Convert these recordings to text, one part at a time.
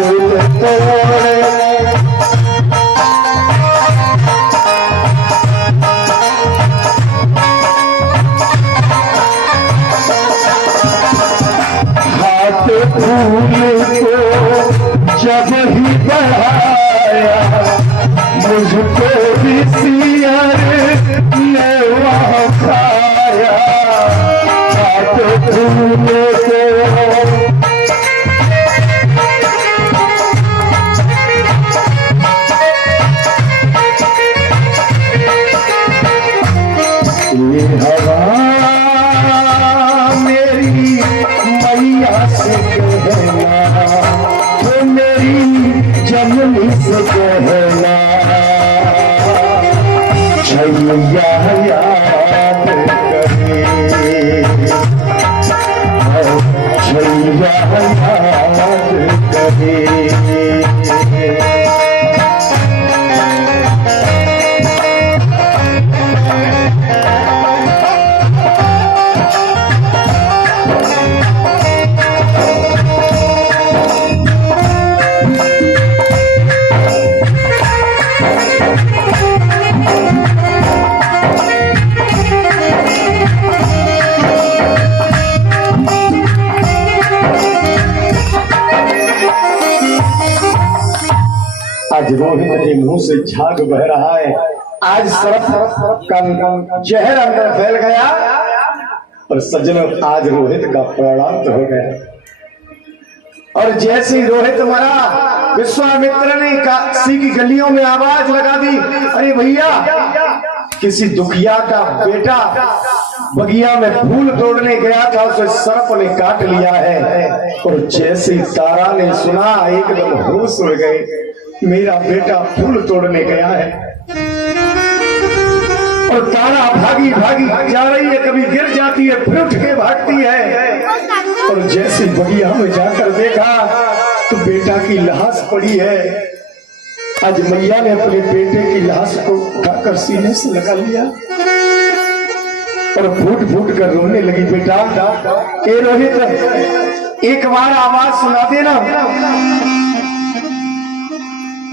फूल तोड़े हाथ फूल को जब ही बढ़ाया मुझको भी सियर ने वहाँ खाया हाथ फूल को ये हवा मेरी मैया से कहना तो मेरी जननी से कहना छैया याद करे छैया याद करे आज रोहित के मुंह से झाग बह रहा है। आज सरफ का जहर अंदर फैल गया और सज्जनों आज रोहित का प्राणांत हो गया। और जैसे ही रोहित मरा विश्वामित्र ने काशी की गलियों में आवाज लगा दी, अरे भैया किसी दुखिया का बेटा बगिया में फूल तोड़ने गया था, उसे सर्प ने काट लिया है। और जैसे ही तारा ने सुना एकदम होश उड़ गए, मेरा बेटा फूल तोड़ने गया है। और तारा भागी भागी जा रही है, कभी गिर जाती है फिर उठ के भागती है। और जैसे बगिया में जाकर देखा तो बेटा की लाश पड़ी है। आज मैया ने अपने बेटे की लाश को उठाकर सीने से लगा लिया और फूट फूट कर रोने लगी। बेटा ए रोहित एक बार आवाज सुना देना।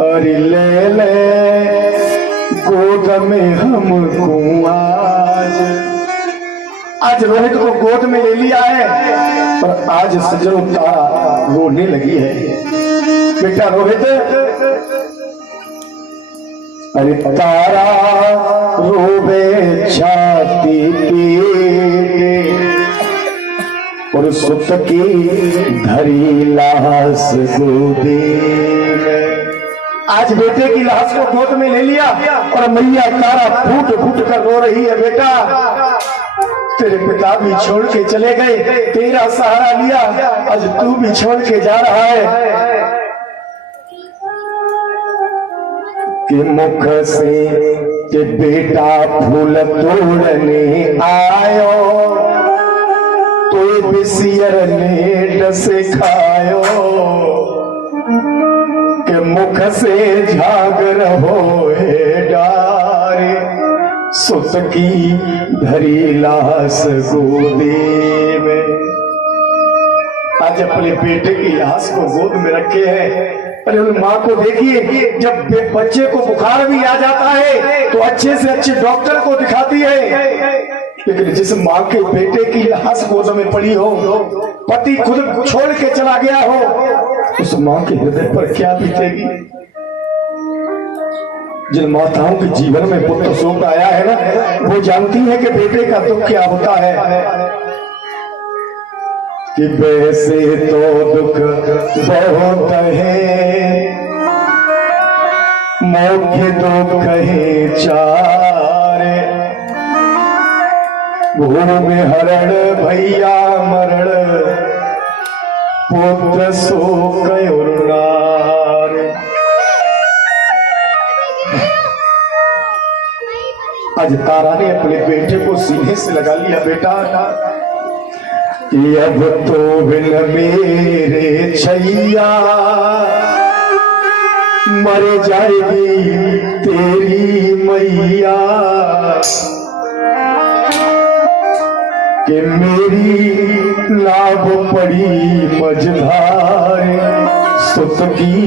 अरे ले ले गोद में हमको आज रोहित को गोद में ले लिया है और आज सजनो तारा रोने लगी है। बेटा रोहित, अरे तारा रोवे छाती पीटे और सुत की धरी लाश गोदी में। आज बेटे की लाश को गोद में ले लिया और मैया तारा फूट फूट कर रो रही है। बेटा तेरे पिता भी छोड़ के चले गए, तेरा सहारा लिया, आज तू भी छोड़ के जा रहा है। कि मुख से कि बेटा फूल तोड़ने आयो तो बिसियर ने डसे खायो के मुख से झाग रहो डारे सुत की धरी लाश गोदी में। आज अपने बेटे की लाश को गोद में रखे हैं। अरे उन माँ को देखिए, जब बच्चे को बुखार भी आ जाता है तो अच्छे से अच्छे डॉक्टर को दिखाती है, लेकिन जिस माँ के बेटे की लाश गोद में पड़ी हो, पति खुद छोड़ के चला गया हो, उस माँ के हृदय पर क्या बीतेगी। जिन माताओं के जीवन में पुत्र शोक आया है ना, वो जानती है कि बेटे का दुख क्या होता है। कि वैसे तो दुख बहुत है, मुख्य दुख है चारे, भूमि हरण भैया मरण पुत्र शोक उर्नार। आज तारा ने अपने बेटे को सीने से लगा लिया। बेटा अब तो बिन मेरे छैया मर जाएगी तेरी मैया, कि मेरी लाभ पड़ी मझधार सुत की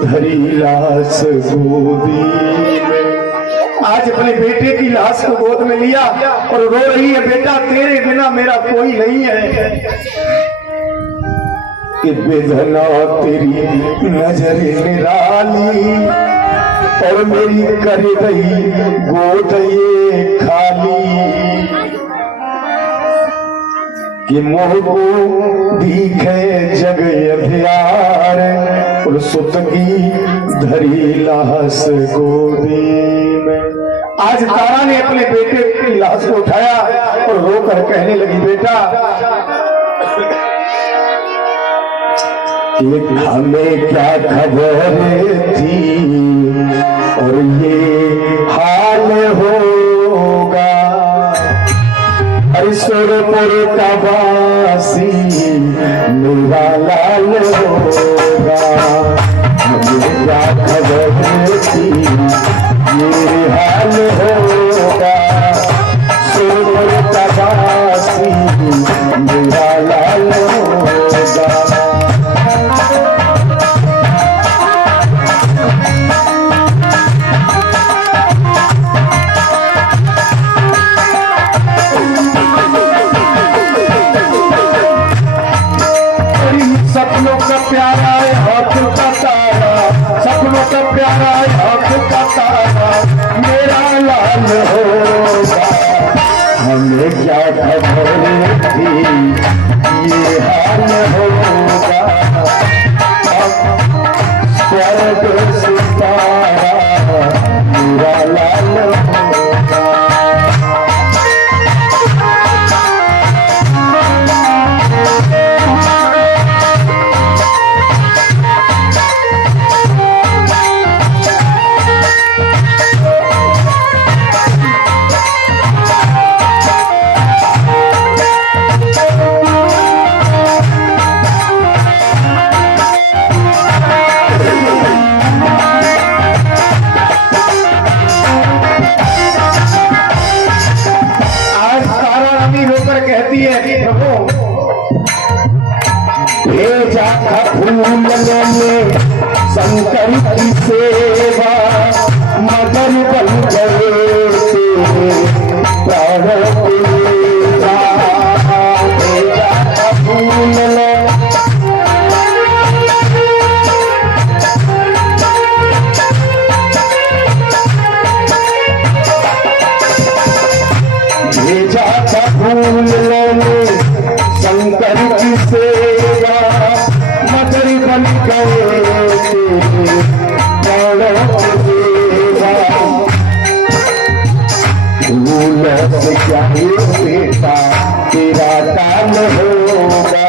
धरी लाश गोदी में। आज अपने बेटे की लाश को गोद में लिया और रो रही है, बेटा तेरे बिना मेरा कोई नहीं है। कि बेदना तेरी नजर निराली और मेरी कर गई गोद ये खाली। कि मोह को दिखे जग अभियार और सुत की धरी लाश गोदी में। आज तारा ने अपने बेटे की लाश को उठाया और रोकर कहने लगी, बेटा एक हमें क्या खबर थी और ये हाल होगा। हरिश्वरपुर का वासी मेरा लाल होगा। हमें क्या खबर थी ये हाल होगा। सुरपुर का वासी मेरा लाल होगा। सपनों का प्यारा हाथ का तारा, सपनों का प्यारा हाथ का तारा मेरा लाल होगा। हमें क्या खबर थी ये हाल होगा। स्वर्ग सितारा मेरा लाल होगा। भेजा था फूलने में शंकर की सेवा, मगर बन गए प्राणों के देवा। भेजा था फूलने भेजा था फूलने में शंकर की सेवा, मगर बन गए प्राणों के देवा। फूल से चाहिए बेटा तेरा काम होगा।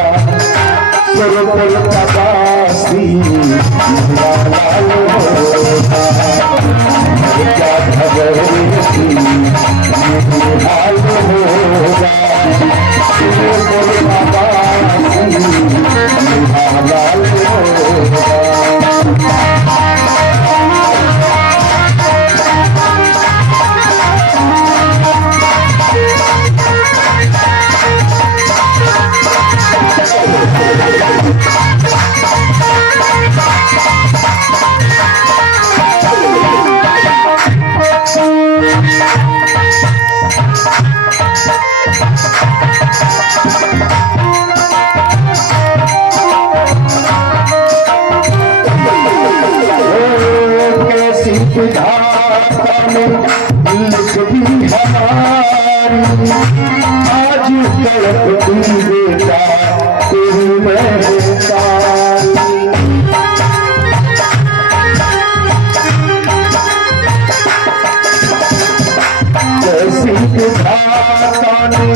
सुरपुर का वासी मेरा लाल होगा। क्या खबर थी ये हाल होगा। सुरपुर का वासी मेरा लाल होगा। लिख दी हमारी आज तड़पती बेटा तेरी मेहरबानी। कैसी विधाता ने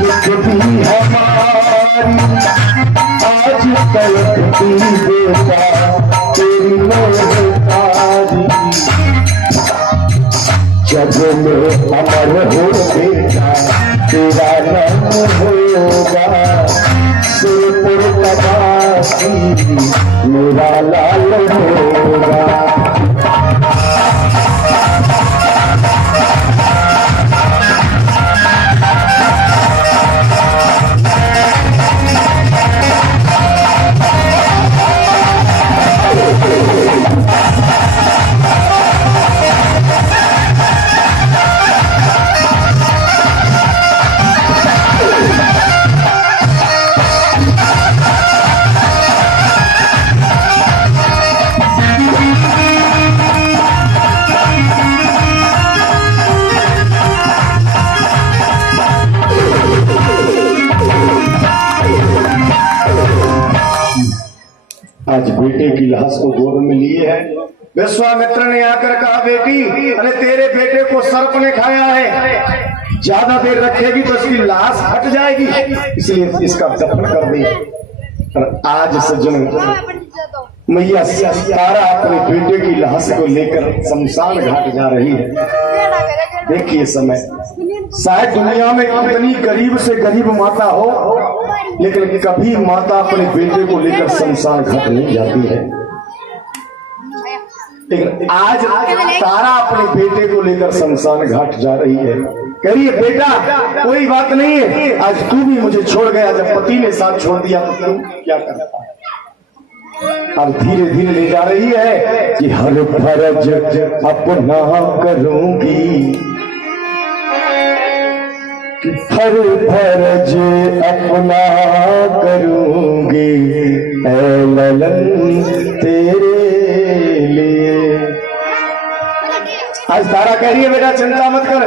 लिख दी हमारी आज तड़पती बेटा तेरी मेहरबानी। जब में अमर हो बेटा तेरा नाम होगा। सुरपुर का वासी मेरा लाल होगा। आज बेटे की लाश को गोद में लिए है। विश्वामित्र ने आकर कहा, बेटी अरे तेरे बेटे को सर्प ने खाया है, ज्यादा देर रखेगी तो इसकी लाश हट जाएगी, इसलिए इसका दफन कर दी। और आज सज्जनों मैया तारा अपने बेटे की लाश को लेकर शमशान घाट जा रही है। देखिए समय, शायद दुनिया में कितनी गरीब से गरीब माता हो, लेकिन कभी माता अपने बेटे को लेकर शमशान घाट नहीं जाती है। लेकिन आज तारा अपने बेटे को लेकर शमशान घाट जा रही है। कह रही है, बेटा कोई बात नहीं है, आज तू भी मुझे छोड़ गया, जब पति ने साथ छोड़ दिया तो तू क्या करता। अब धीरे धीरे ले जा रही है कि हर फर्ज अपना करूंगी, हर फर्ज अपना करूंगी ऐ ललन तेरे लिए। आज तारा कह रही है, बेटा चिंता मत कर,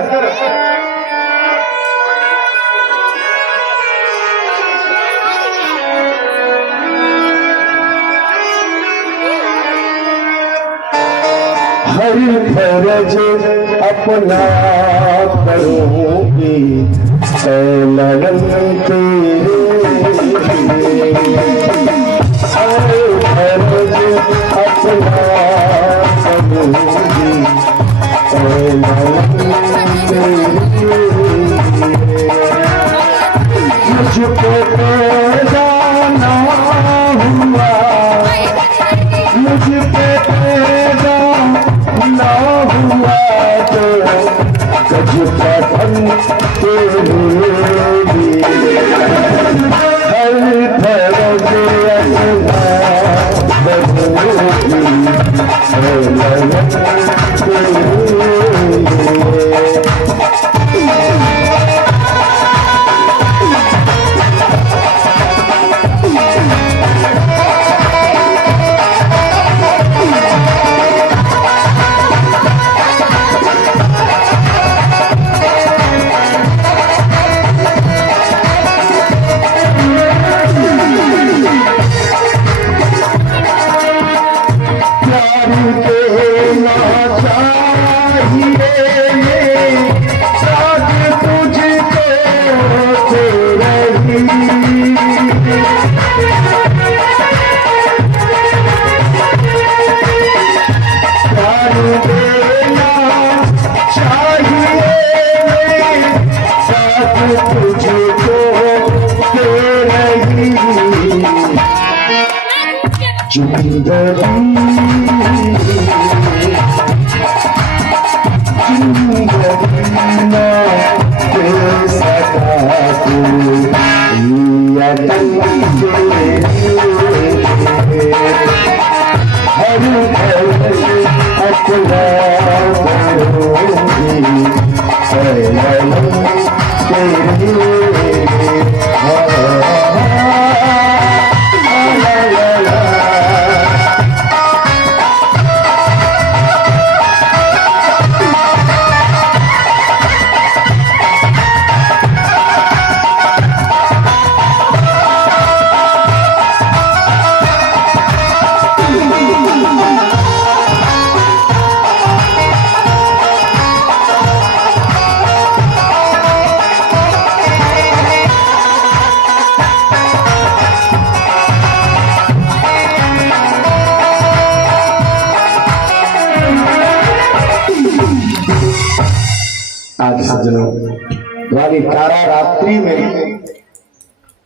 हर फर्ज अपना करूंगी ऐ ललन तेरे लिए, हर फर्ज अपना करूंगी ऐ ललन तेरे लिए। मुझको पैदा ना हुआ, मुझको पैदा ना हुआ तो कज पठन तेरे लिए, हर फर्ज अपना करूंगी ऐ ललन तेरे लिए। आज सज्जनों, रानी तारा रात्रि में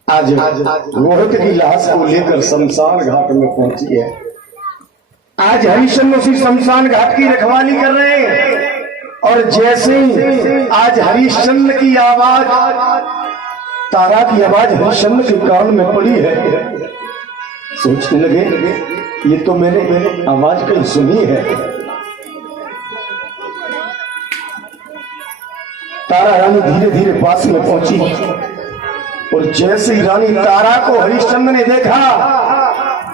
आज रोहित की लाश को लेकर शमशान घाट में पहुंची है। आज हरिश्चंद्र उसी शमशान घाट की रखवाली कर रहे हैं, और जैसे ही आज हरिश्चंद्र की आवाज, तारा की आवाज हरिश्चंद्र के कान में पड़ी है, सोचने लगे ये तो मैंने आवाज कहीं सुनी है। तारा रानी धीरे धीरे पास में पहुंची, और जैसे ही रानी तारा को हरिश्चंद्र ने देखा,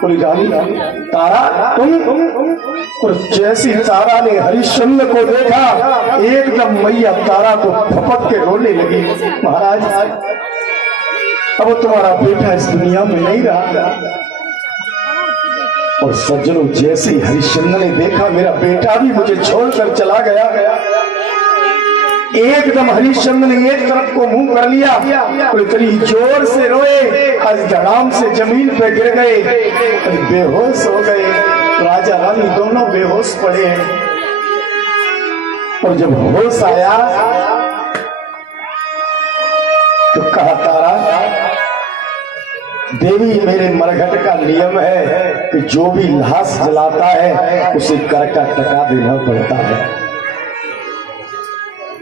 बोली रानी तारा तुम, और जैसे ही तारा ने हरिश्चंद्र को देखा, एकदम मैया तारा को फपक के रोने लगी, महाराज अब तुम्हारा बेटा इस दुनिया में नहीं रहा, और सज्जनों, जैसे हरिश्चंद्र ने देखा मेरा बेटा भी मुझे छोड़कर चला गया, एकदम हरिश्चंद्र ने एक तरफ को मुंह कर लिया और इतनी जोर से रोए, आज धड़ाम से जमीन पे गिर गए, बेहोश हो गए। राजा रानी दोनों बेहोश पड़े हैं। और जब होश आया तो कहा, तारा देवी, मेरे मरघट का नियम है कि जो भी लाश जलाता है उसे कर का टका देना पड़ता है।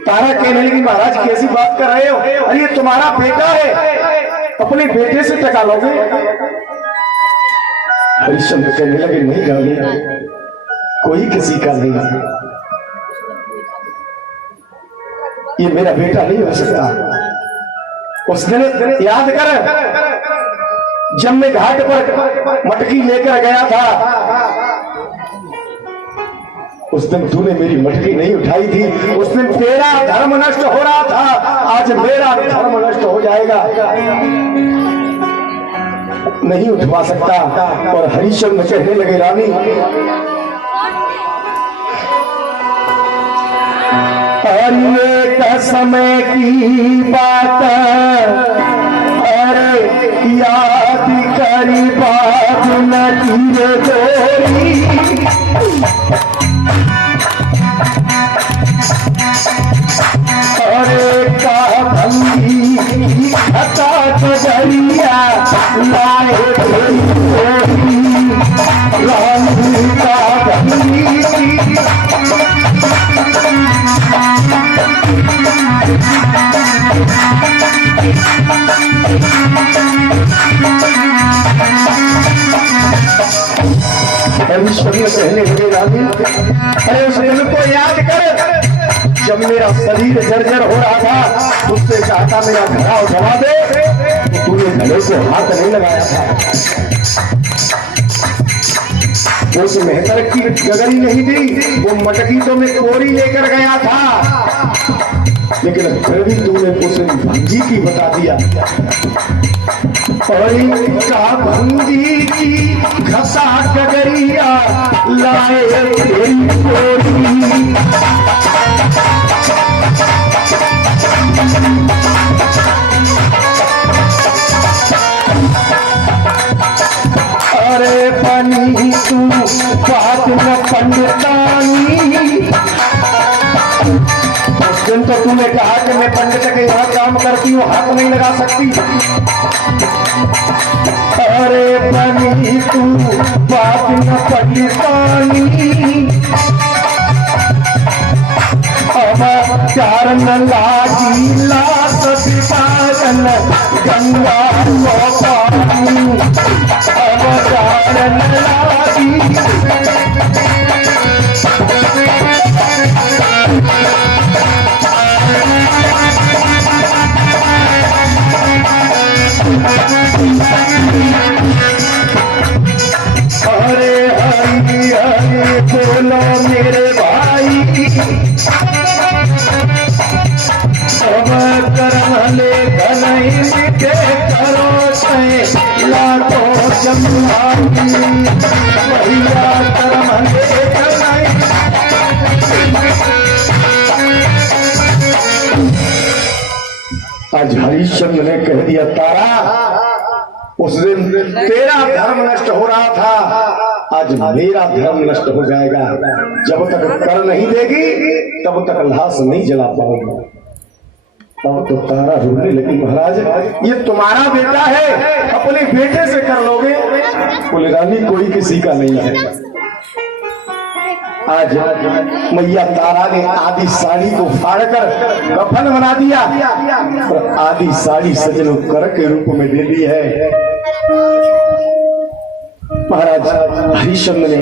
तारा कहने लगी, महाराज कैसी बात कर रहे हो? अरे ये तुम्हारा बेटा है, अपने बेटे से टका लोगे? हरिश्चंद्र कहने लगे, नहीं रानी, कोई किसी का नहीं, ये मेरा बेटा नहीं हो सकता। उस दिन याद कर, जब मैं घाट पर मटकी लेकर गया था, उस दिन तूने मेरी मटकी नहीं उठाई थी। उस दिन तेरा धर्म नष्ट हो रहा था, आज मेरा धर्म नष्ट हो जाएगा, नहीं उठवा सकता। और हरिश्चंद्र कहने लगे, रानी अरे समय की बात, अरे याद करी बात न दोरी, अरे का भंगी हता कजरिया लाए रानी का भंगी। कहने लगे, रानी अरे उस दिन को याद कर, जब मेरा शरीर जर्जर हो रहा था, उससे कहा था मेरा घड़ा उठवा दे, तो तूने घड़े को हाथ नहीं लगाया था। उस मेहतर की गगरी नहीं दी, वो मटकी तो मैं कोरी लेकर गया था, लेकिन फिर भी तूने उसे भंगी की बता दिया। और का भंगी की घसा गगरिया लाए तेरी कोरी, अरे बनी तू बात न पंडितानी। उस दिन तो तूने कहा कि मैं पंडित के यहाँ काम करती हूँ, हाथ नहीं लगा सकती। अरे बनी तू बात न पंडितानी, अब चार न लागी लात पागल गंगा को पानी, अब चार न लागी। अरे हरि हरि बोलो मेरे भाई, अब कर्म ले घनई के करो से लाखों जमुनाई, भैया कर्म ले घनई। आज हरिश्चंद्र ने कह दिया, तारा उस दिन तेरा धर्म नष्ट हो रहा था, आज मेरा धर्म नष्ट हो जाएगा। जब तक कर नहीं देगी तब तक लाश नहीं जला पाऊंगा। तब तो तारा रोने लगी, महाराज ये तुम्हारा बेटा है, अपने बेटे से कर लोगे? बोले, रानी कोई किसी का नहीं है। आज मैया तारा ने आधी साड़ी को फाड़कर कफन बना दिया और आधी साड़ी सजनों कर के रूप में दे दी है। महाराज हरिश्चंद्र ने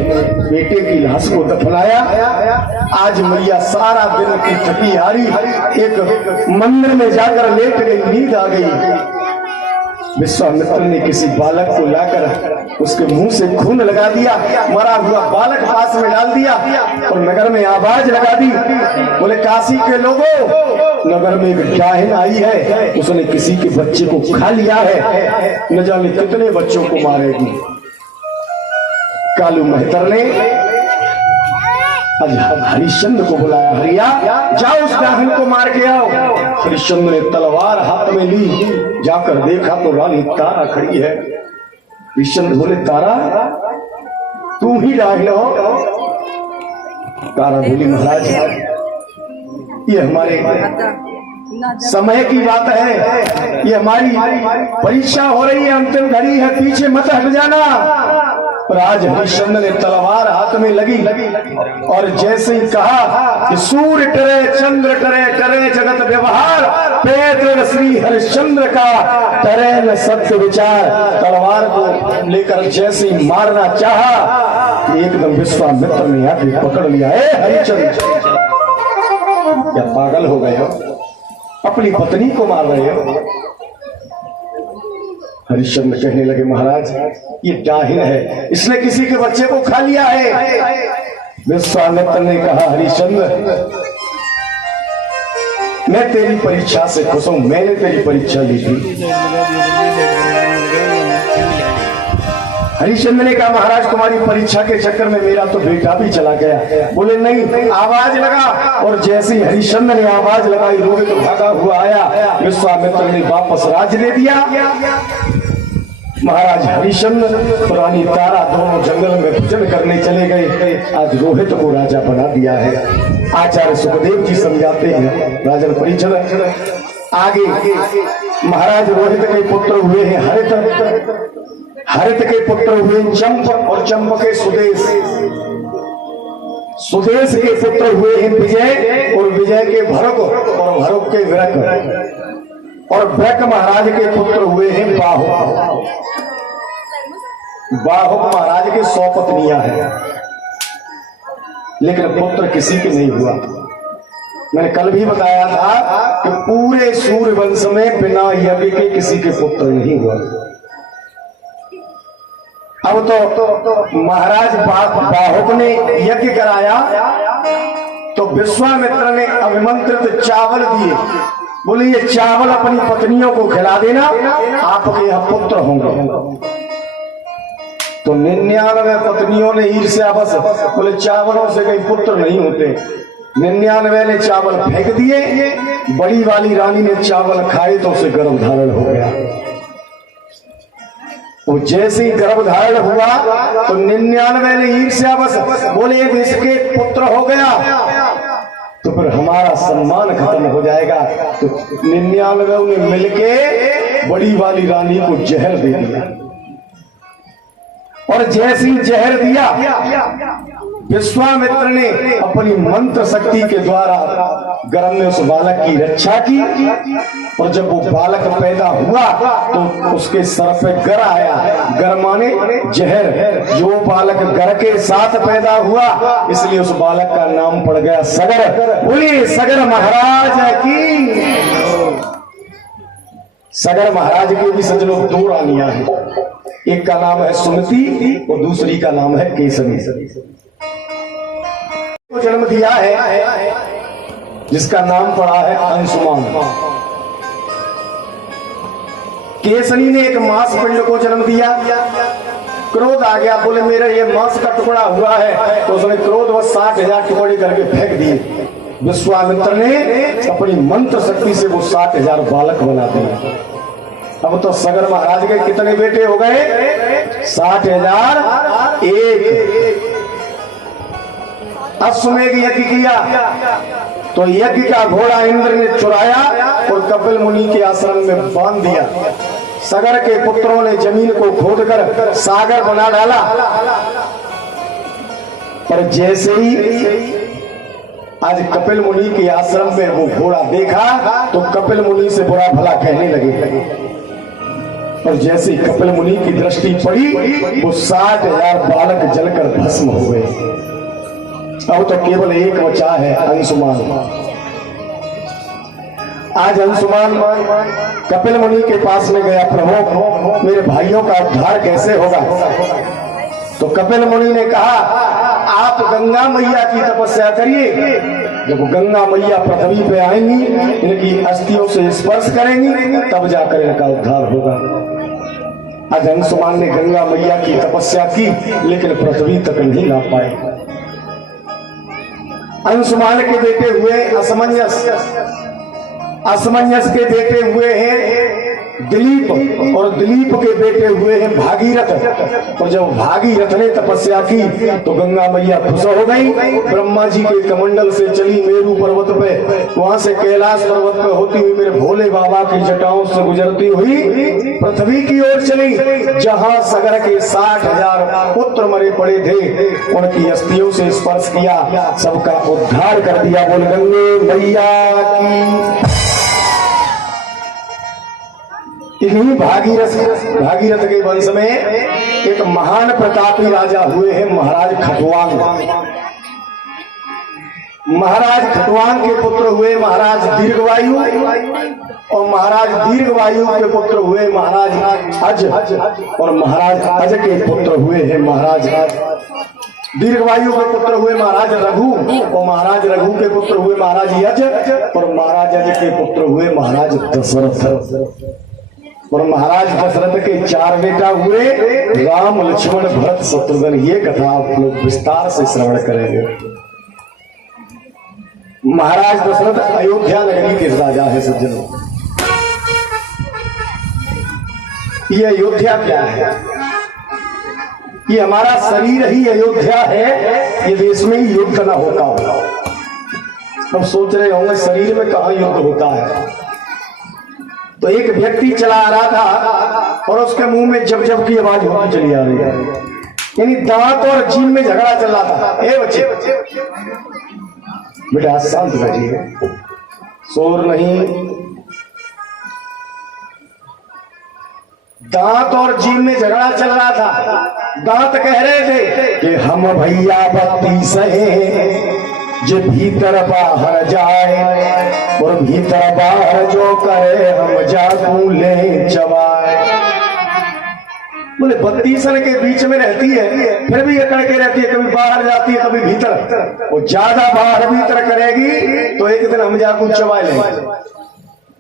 बेटे की लाश को दफनाया। आज मैया सारा दिन की थकी हारी एक मंदिर में जाकर लेट गई, नींद आ गई। विश्वामित्र ने किसी बालक को लाकर उसके मुंह से खून लगा दिया, मरा हुआ बालक पास में डाल दिया और नगर में आवाज लगा दी। बोले, काशी के लोगों, नगर में एक डाहिन आई है, उसने किसी के बच्चे को खा लिया है, न जाने कितने बच्चों को मारेगी। कालू मेहतर ने हरिश्चंद्र को बुलाया। हरिया, जाओ उस डाहिन को मार के आओ। हरिश्चंद्र ने तलवार हाथ में ली, जाकर देखा तो रानी तारा खड़ी है। हरिश्चंद्र बोले, तारा तू ही डाहिन हो? तारा बोली, महाराज ये हमारे समय की बात है, ये हमारी परीक्षा हो रही है, अंतिम घड़ी है, पीछे मत हट जाना। पर आज हरिश्चंद्र ने तलवार हाथ में लगी और जैसे ही कहा कि सूर्य टरे चंद्र टरे टरे जगत व्यवहार, पेत्र श्री हरिश्चंद्र का टरे न सत्य विचार। तलवार को लेकर जैसे ही मारना चाहा, एकदम विश्वामित्र ने आके पकड़ लिया। हरिश्चंद्र क्या पागल हो गए हो? अपनी पत्नी को मार रहे हो? हरिश्चंद्र कहने लगे, महाराज ये डाहिन है, इसने किसी के बच्चे को खा लिया है। विश्वामित्र ने कहा, हरिश्चंद्र मैं तेरी परीक्षा से खुश हूं, मैंने तेरी परीक्षा ली थी। हरिश्चंद्र ने कहा, महाराज तुम्हारी परीक्षा के चक्कर में मेरा तो बेटा भी चला गया। बोले नहीं, आवाज लगा। और जैसे ही हरिश्चंद्र ने आवाज लगाई, रोहित तो भागा हुआ आया। विश्वामित्र ने वापस राज्य दे दिया। महाराज हरिश्चंद्र रानी तारा दोनों जंगल में भोजन करने चले गए। आज रोहित को राजा बना दिया है। आचार्य सुखदेव जी समझाते हैं, राजन परिचय आगे महाराज रोहित के पुत्र हुए हैं हरित, हरित के पुत्र हुए चंप, और चंप के सुदेश, सुदेश के पुत्र हुए हैं विजय, और विजय के भरत, और भरत के विरक, और ब्रक महाराज के पुत्र हुए हैं बाहुक। बाहुक महाराज के 100 पत्नियां हैं, लेकिन पुत्र किसी के नहीं हुआ। मैंने कल भी बताया था कि पूरे सूर्य वंश में बिना यज्ञ के किसी के पुत्र नहीं हुआ। अब तो महाराज बाहुक ने यज्ञ कराया, तो विश्वामित्र ने अभिमंत्रित चावल दिए। बोले ये चावल अपनी पत्नियों को खिला देना, आपके यहाँ पुत्र होंगे। तो 99 पत्नियों ने ईर्ष्या बस बोले चावलों से कहीं पुत्र नहीं होते। 99 ने चावल फेंक दिए। बड़ी वाली रानी ने चावल खाए तो उसे गर्भ धारण हो गया। वो जैसे ही गर्भ धारण हुआ तो 99 ने ईर्ष्या बस बोले इसके पुत्र हो गया तो फिर हमारा सम्मान खत्म हो जाएगा। तो 99 ने मिलके बड़ी वाली रानी को जहर दे दिया, और जैसे ही जहर दिया विश्वामित्र ने अपनी मंत्र शक्ति के द्वारा गर्भ में उस बालक की रक्षा की, और जब वो बालक पैदा हुआ तो उसके सर पे गर आया। गर माने जहर, जो बालक गर के साथ पैदा हुआ इसलिए उस बालक का नाम पड़ गया सगर। बोलिए सगर महाराज की। सगर महाराज के भी सजनों 2 रानियां हैं, एक का नाम है सुमति और दूसरी का नाम है केसरी। को जन्म दिया है जिसका नाम पड़ा है अंशुमान। केसरी ने एक मांस पिंड को जन्म दिया। क्रोध आ गया, बोले मेरा ये मांस का टुकड़ा हुआ है, तो उसने क्रोध व 60,000 टुकड़े करके फेंक दिए। विश्वामित्र ने अपनी मंत्र शक्ति से वो 60,000 बालक बना दिए। अब तो सगर महाराज के कितने बेटे हो गए? 60,001। अश्वमेघ यज्ञ किया तो यज्ञ का घोड़ा इंद्र ने चुराया और कपिल मुनि के आश्रम में बांध दिया। सगर के पुत्रों ने जमीन को खोदकर सागर बना डाला, पर जैसे ही आज कपिल मुनि के आश्रम में वो घोड़ा देखा तो कपिल मुनि से बुरा भला कहने लगे, और जैसे ही कपिल मुनि की दृष्टि पड़ी वो 60,000 बालक जलकर भस्म हो गए। अब तो केवल एक बचा है अंशुमान। आज अंशुमान कपिल मुनि के पास में गया, प्रभु मेरे भाइयों का उद्धार कैसे होगा? तो कपिल मुनि ने कहा आप गंगा मैया की तपस्या करिए। जब गंगा मैया पृथ्वी पे आएंगी, इनकी अस्थियों से स्पर्श करेंगी, तब जाकर इनका उद्धार होगा। आज अंशुमान ने गंगा मैया की तपस्या की लेकिन पृथ्वी तक नहीं ला पाए। अंशुमान के बेटे हुए असमंजस के बेटे हुए हैं दिलीप और दिलीप के बेटे हुए हैं भागीरथ। और जब भागीरथ ने तपस्या की तो गंगा मैया खुश हो गई। ब्रह्मा जी के कमंडल से चली मेरू पर्वत पे, वहां से कैलाश पर्वत पे होती हुई मेरे भोले बाबा की जटाओं से गुजरती हुई पृथ्वी की ओर चली, जहां सगर के 60,000 पुत्र मरे पड़े थे उनकी अस्थियों से स्पर्श किया, सबका उद्धार कर दिया। बोल गंगे मैया की। इन्हीं भागीरथ के वंश में एक महान प्रतापी राजा हुए हैं महाराज खटवांग। महाराज खटवांग के पुत्र हुए महाराज दीर्घवायु और महाराज दीर्घवायु के पुत्र हुए महाराज अज और महाराज अज के पुत्र हुए हैं महाराज दीर्घवायु के पुत्र हुए महाराज रघु और महाराज रघु के पुत्र हुए महाराज यज और महाराज यज के पुत्र हुए महाराज दशरथ। और महाराज दशरथ के 4 बेटा हुए राम लक्ष्मण भरत शत्रुघ्न। ये कथा आप लोग विस्तार से श्रवण करेंगे। महाराज दशरथ अयोध्या नगरी के राजा है सज्जनों। ये अयोध्या क्या है? ये हमारा शरीर ही अयोध्या है। ये देश में ही युद्ध न होता होगा। अब सोच रहे होंगे शरीर में कहाँ युद्ध होता है। तो एक व्यक्ति चला आ रहा था और उसके मुंह में जब जब की आवाज होती चली आ रही है, यानी दांत और जीभ में झगड़ा चल रहा था। ए बच्चे बेटा शांत बैठिए, शोर नहीं। दांत और जीभ में झगड़ा चल रहा था। दांत कह रहे थे कि हम भैया 32 हैं, जो भीतर बाहर जाए और भीतर बाहर जो करे हम जागू ले चबाए। बोले 32 के बीच में रहती है फिर भी अकड़ के रहती है, कभी बाहर जाती है कभी भीतर। वो ज्यादा बाहर भीतर करेगी तो एक दिन हम जागू चबा लेंगे।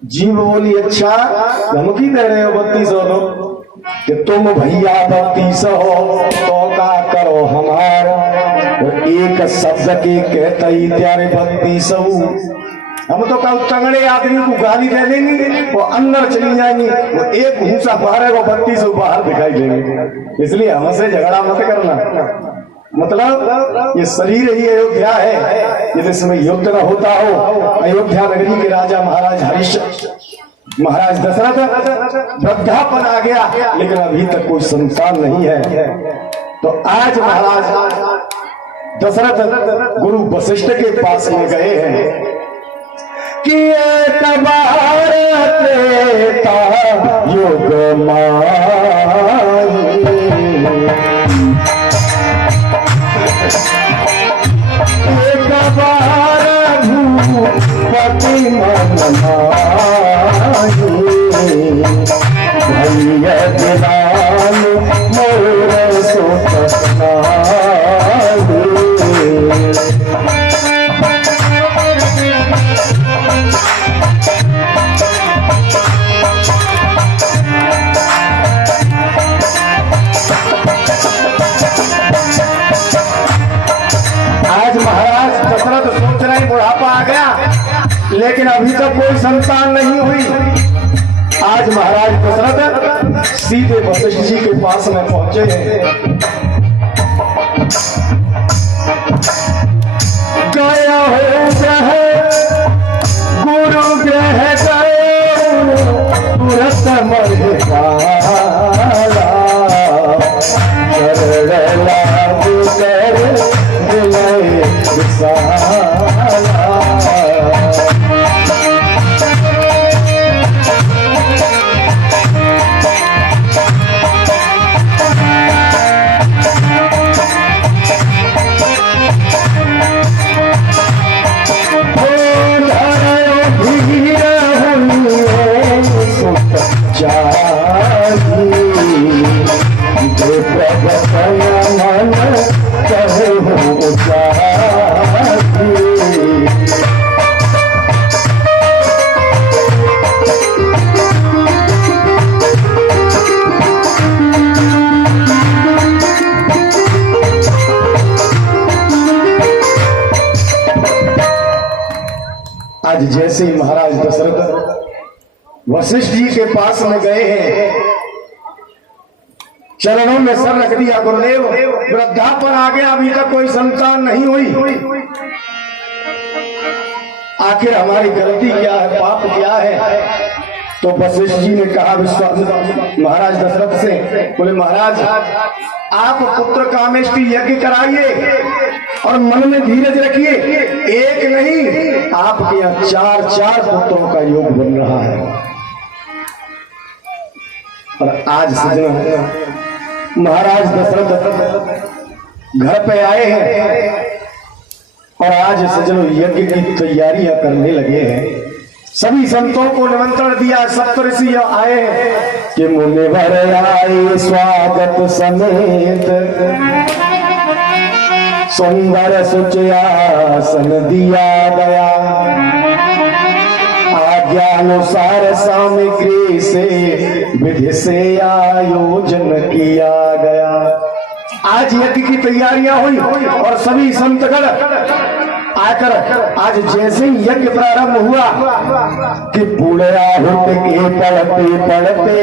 जीव बोली अच्छा धमकी दे रहे हो 32 लोग कि तुम भैया 32 हो तो का करो हमारा। और एक शब्द के कहते ही त्यारे 32 हम तो कल तंगड़े आदमी को गाली दे देंगे, वो अंदर चली जाएंगी। वो एक घूसा बाहर है वो 32 बाहर दिखाई देंगे। इसलिए हमसे झगड़ा मत करना। मतलब ये शरीर ही अयोध्या है, यदि इसमें युद्ध न होता हो। अयोध्या नगरी के राजा महाराज महाराज दशरथ वृद्धापन आ गया लेकिन अभी तक कोई संतान नहीं है। तो आज महाराज दशरथ गुरु वशिष्ठ के पास में गए हैं कि युग भैया दिलाल मोर सोचना। आज महाराज दशरथ सोच रहे बुढ़ापा आ गया लेकिन अभी तक कोई संतान नहीं हुई। आज महाराज दशरथ सीधे वशिष्ठ जी के पास में पहुंचे हैं। गया हो ग्रह गुरु ग्रह गए तुरंत मर मन कहे हो आज जैसे ही महाराज दशरथ वशिष्ठ जी के पास में गए हैं, चरणों में सर रख दिया, गुरुदेव वृद्धापन आ गया, अभी तक कोई संतान नहीं हुई, आखिर हमारी गलती क्या है, पाप क्या है? तो वशिष्ठ जी ने कहा महाराज दशरथ से, बोले महाराज आप पुत्र कामेष्टि यज्ञ कराइए और मन में धीरज रखिए, एक नहीं आपके यहाँ 4 पुत्रों का योग बन रहा है। और आज सजना महाराज दशरथ घर पे आए हैं और आज सजनो यज्ञ की तैयारियां करने लगे हैं। सभी संतों को निमंत्रण दिया, सप्तऋषि आए हैं कि मुनिवर आए स्वागत समेत, सुंदर सुचयासन दिया गया, आज्ञानुसार सामग्री से विधि से आयोजन किया गया। आज यज्ञ की तैयारियां हुई और सभी संतगण आकर आज जैसे ही यज्ञ प्रारंभ हुआ कि बूढ़े आहुत के पड़ते पड़ते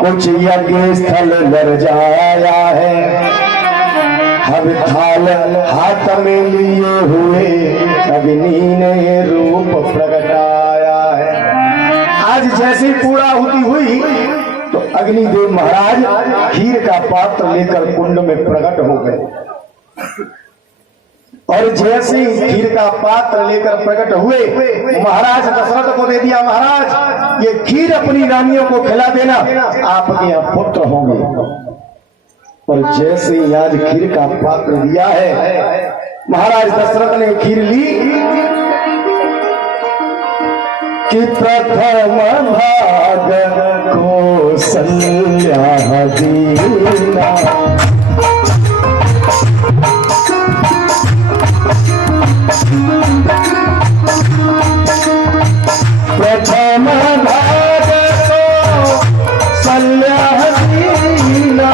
कुछ यज्ञ स्थल लड़ जाया है, हम थाल हाथ में लिए हुए अग्नि ने रूप प्रगटाया है। आज जैसी पूरा होती हुई तो अग्निदेव महाराज खीर का पात्र लेकर कुंड में प्रकट हो गए और जैसे ही खीर का पात्र लेकर प्रकट हुए महाराज दशरथ को दे दिया, महाराज ये खीर अपनी रानियों को खिला देना, आपके यहाँ पुत्र होंगे। और जैसे ही आज खीर का पात्र दिया है, महाराज दशरथ ने खीर ली कि प्रथम भाग कौसल्या दीना, प्रथम भाग कौसल्या दीना,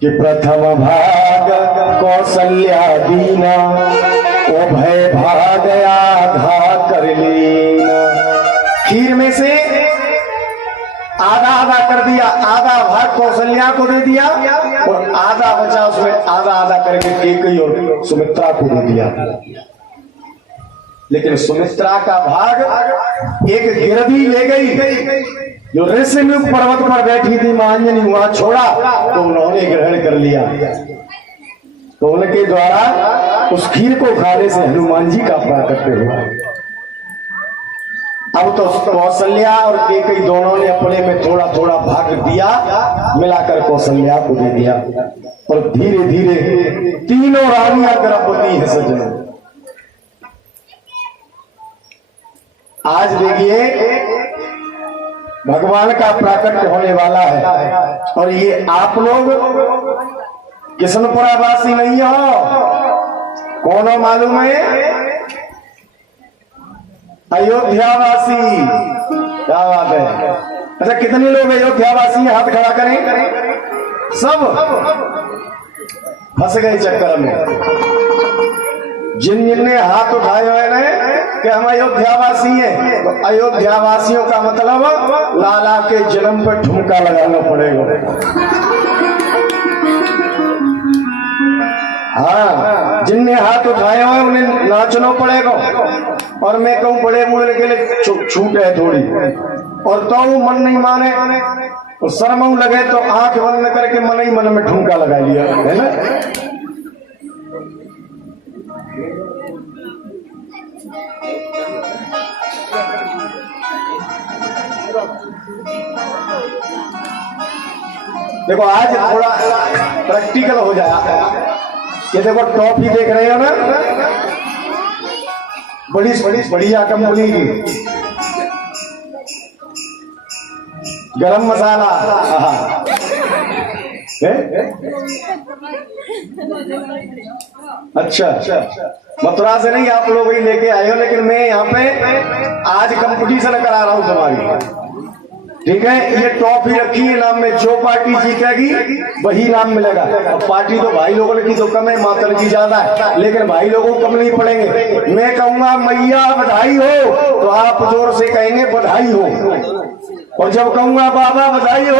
कि प्रथम भाग कौसल्या दीना, उभय भाग आधा कर लेना। खीर में से आधा आधा कर दिया, आधा भाग कौशल्या को दे दिया और आधा बचा उसमें आधा आधा करके केकई और सुमित्रा को दे दिया। लेकिन सुमित्रा का भाग एक गिरधी ले गई, जो ऋषिमुख पर्वत पर बैठी थी मां अंजनी, वहां छोड़ा तो उन्होंने ग्रहण कर लिया। तो उनके द्वारा उस खीर को खाने से हनुमान जी का प्राकट्य हुआ। अब तो कौशल्या और केकई दोनों ने अपने में थोड़ा थोड़ा भाग दिया, मिलाकर कौशल्या को दे दिया और धीरे धीरे तीनों रानियां गर्भवती है सज्जनों। आज देखिए भगवान का प्राकट्य होने वाला है और ये आप लोग किशनपुरा वासी नहीं हो, कौन हो मालूम है? अयोध्यावासी। क्या बात है? अच्छा कितने लोग अयोध्यावासी हाथ खड़ा करें? सब फंस गए चक्कर में। जिन जिनने हाथ उठाए हुए ने कि हम अयोध्यावासी हैं, तो अयोध्यावासियों का मतलब लाला के जन्म पर ठुमका लगाना पड़ेगा। हाँ, जिनने हाथ उठाए हुए उन्हें नाचना पड़ेगा। और मैं कहूँ बड़े मुँह के लिए छूट है थोड़ी, और तो मन नहीं माने तो शर्म लगे तो आंख बंद करके मन ही मन में ठुमका लगा लिया, है ना। देखो आज थोड़ा प्रैक्टिकल हो जाए। ये देखो टॉफी देख रहे हो ना, बड़ी बड़ी बढ़िया कंपनी की गरम मसाला। अच्छा, मथुरा से नहीं आप लोग ही लेके आए हो, लेकिन मैं यहाँ पे आज कंपटीशन करा रहा हूँ तुम्हारी, ठीक है। ये टॉफी रखी है, नाम में जो पार्टी जीतेगी वही नाम मिलेगा। अब पार्टी तो भाई लोगों की तो कम है, मातल की ज्यादा है, लेकिन भाई लोगों को कम नहीं पड़ेंगे। मैं कहूंगा मैया बधाई हो तो आप जोर से कहेंगे बधाई हो, और जब कहूंगा बाबा बधाई हो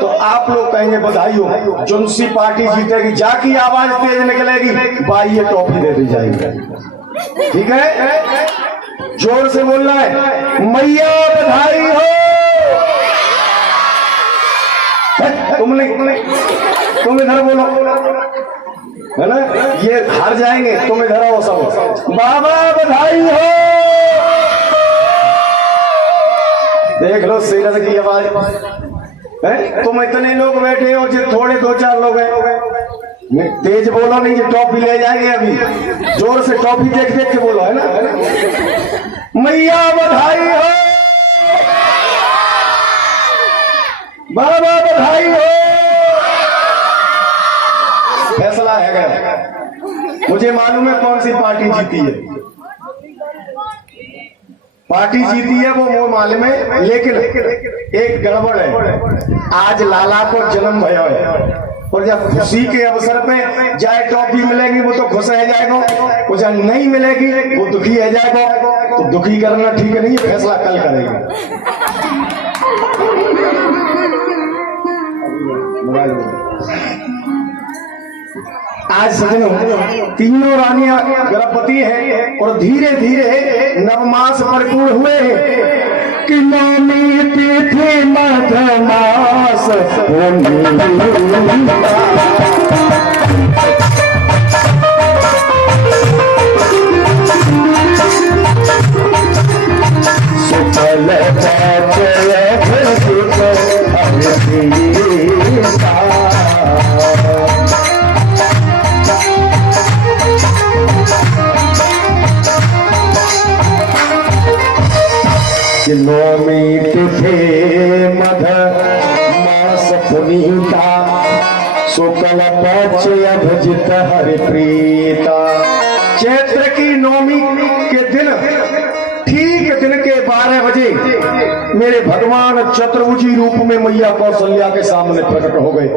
तो आप लोग कहेंगे बधाई हो। जो सी पार्टी जीतेगी जाकी आवाज तेज निकलेगी, भाई ये टॉफी दे दी जाएगी, ठीक है। जोर से बोलना है मैया बधाई हो। तुम इधर बोलो, है ना, ये हार जाएंगे। तुम इधर आओ सब, बाबा बधाई हो। देख लो सीरत की आवाज है। तुम इतने लोग बैठे हो, जो थोड़े 2-4 लोग हैं, तेज बोलो नहीं कि टॉफी ले जाएंगे। अभी जोर से टॉफी देख देख के बोलो, है ना। मैया बधाई हो, बाबा बधाई हो। फैसला है, मुझे मालूम है कौन सी पार्टी जीती है। पार्टी जीती है वो मालूम है, लेकिन एक गड़बड़ है। आज लाला को जन्म भयो है, और जब खुशी के अवसर पे जाए टॉफी मिलेगी वो तो खुश रह जाएगा, वो जब नहीं मिलेगी वो दुखी रह जाएगा। तो दुखी करना ठीक नहीं है, फैसला कल करेगा। आज सजनों तीनों रानियां गर्भवती हैं और धीरे धीरे नवमास परिपूर्ण हुए हैं कि नवमी तिथि मधमास नवमी तिथि मध मास पुनीता शुक्ल पक्ष अभिजित हरिप्रीता। चैत्र की नवमी के दिन, ठीक दिन के 12 बजे मेरे भगवान चतुर्भुजी रूप में मैया कौशल्या के सामने प्रकट हो गए।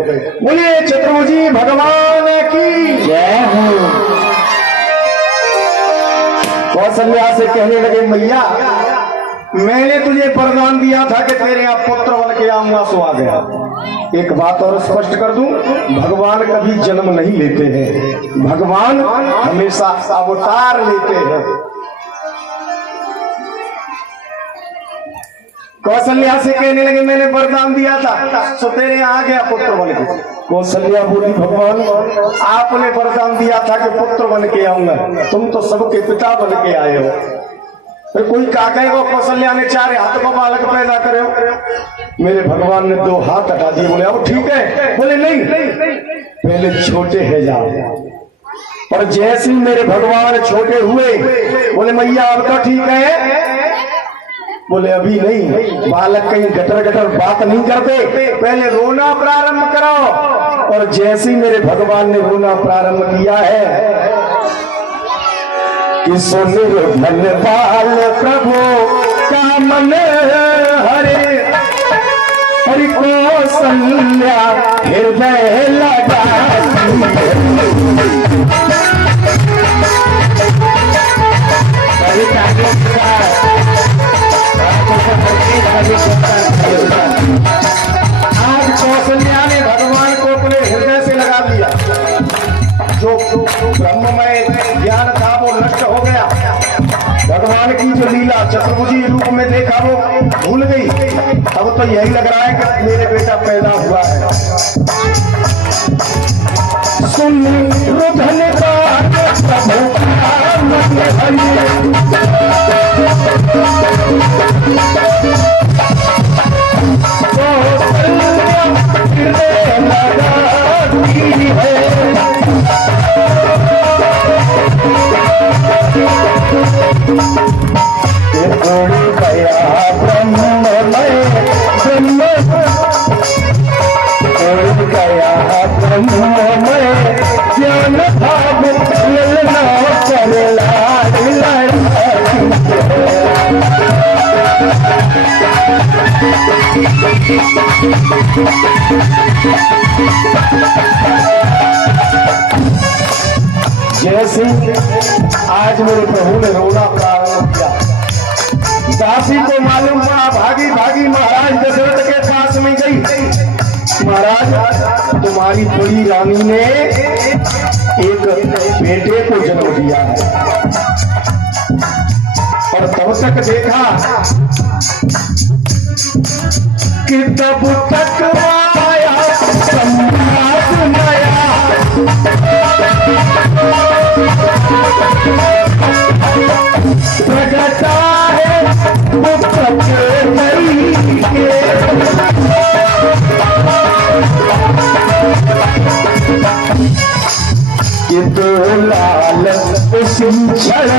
बोलिए चतुर्भुजी भगवान की जय हो। कौशल्या से कहने लगे मैया मैंने तुझे वरदान दिया था कि तेरे यहाँ पुत्र बन के आऊंगा, सो आ गया। एक बात और स्पष्ट कर दूं, भगवान कभी जन्म नहीं लेते हैं, भगवान हमेशा अवतार लेते हैं। कौशल्या से कहने लगे मैंने वरदान दिया था सो तेरे यहाँ आ गया पुत्र बन के। कौशल्या बोली भगवान आपने वरदान दिया था कि पुत्र बन के आऊंगा, तुम तो सबके पिता बन के आए हो। फिर कोई का कहेगा कौशल्या ने 4 हाथ को बालक पैदा करे हो। मेरे भगवान ने 2 हाथ हटा दिए। बोले अब ठीक है। बोले नहीं, पहले छोटे है जाओ। और जैसे मेरे भगवान छोटे हुए बोले मैया अब तो ठीक है। बोले अभी नहीं, बालक कहीं गटर गटर बात नहीं करते, पहले रोना प्रारंभ करो। और जैसे मेरे भगवान ने रोना प्रारंभ किया है कि सुनिर धन पाल प्रभु का मन हरे, हरि कौशल्या हृदय लगा। आज कौशल्या ने भगवान को अपने हृदय से लगा दिया। जो ब्रह्ममय ज्ञान था वो नष्ट हो गया। भगवान की जो लीला चतुर्भुजी रूप में देखा वो भूल गई। अब तो यही लग रहा है कि मेरे बेटा पैदा हुआ है। सुन रुधन का जैसे आज मेरे प्रभु ने रोना प्रारंभ किया, दासी को मालूम पड़ा, भागी भागी महाराज दशरथ के पास में गई। महाराज तुम्हारी बड़ी रानी ने एक बेटे को जन्म दिया है। और तब तक देखा कि तब तक आया सम्राट नया, प्रगटा है पुत्र के दो लाल उसी क्षण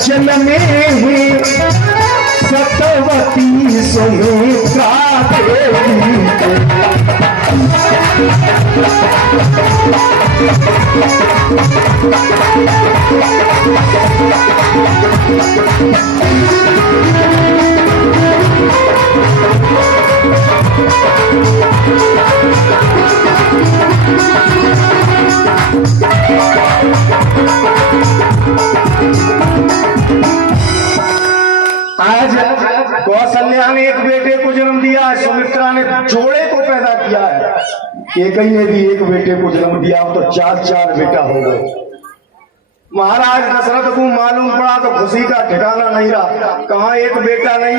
जन्मे ही सतवती सुमित्रा देवी। आज कौशल्या ने एक बेटे को जन्म दिया है, सुमित्रा ने जोड़े को पैदा किया है। एक ही ने भी एक बेटे को जन्म दिया, तो चार चार बेटा हो गए। महाराज दशरथ को मालूम पड़ा तो खुशी का ठिकाना नहीं रहा। कहाँ एक बेटा नहीं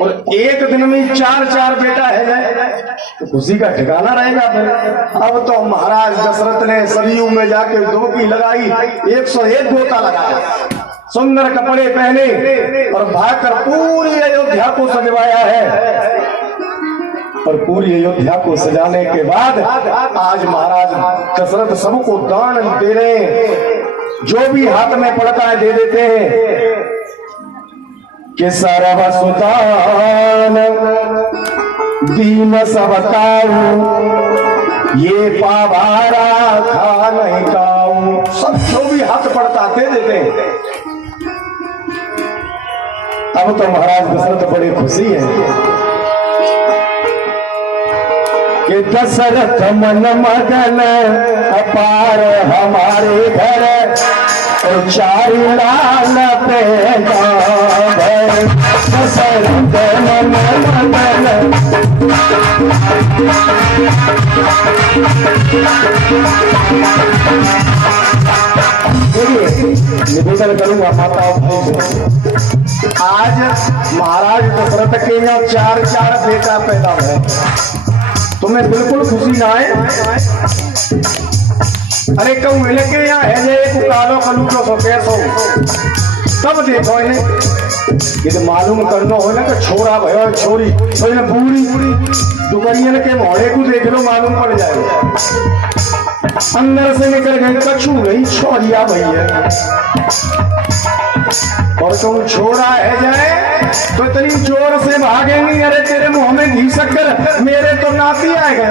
और एक दिन में चार चार बेटा है जाए तो खुशी का ठिकाना रहेगा फिर। अब तो महाराज दशरथ ने सरयू में जाके डुबकी लगाई, 101 गोता लगाया, सुंदर कपड़े पहने और भागकर पूरी अयोध्या को सजवाया है। और पूरी अयोध्या को सजाने के बाद आज महाराज दशरथ सबको दान दे रहे हैं, जो भी हाथ में पड़ता है दे देते हैं। कि सर्वसुदान दीन सबकाऊ, ये पाभारा खा नहीं खाऊं, सब जो भी हाथ पड़ता दे देते हैं। अब तो महाराज दशरथ बड़ी खुशी है कि दशरथ मन मगन अपार हमारे घर, और चार लाल पैदा भर। दशरथ मन मगन निवेदन करूंगा माताओं भाई, आज महाराज दशरथ के यहाँ चार चार बेटा पैदा हुए, तुम्हें बिल्कुल खुशी ना है? अरे कहूँ मिले के यहाँ है जे कालो कलूटो सो कैसो तब देखो इन्हें ये तो मालूम करना हो ना कि छोरा भयो छोरी तो इन्हें पूरी दुपहरियन के मोड़े को देख लो मालूम पड़ जाएगा। अंदर से निकल गए कछू नहीं छोरिया भैया, और तुम छोरा है जाए तो इतनी जोर से भागेंगी, अरे तेरे मुंह में घी शक्कर मेरे तो नाती आ गए,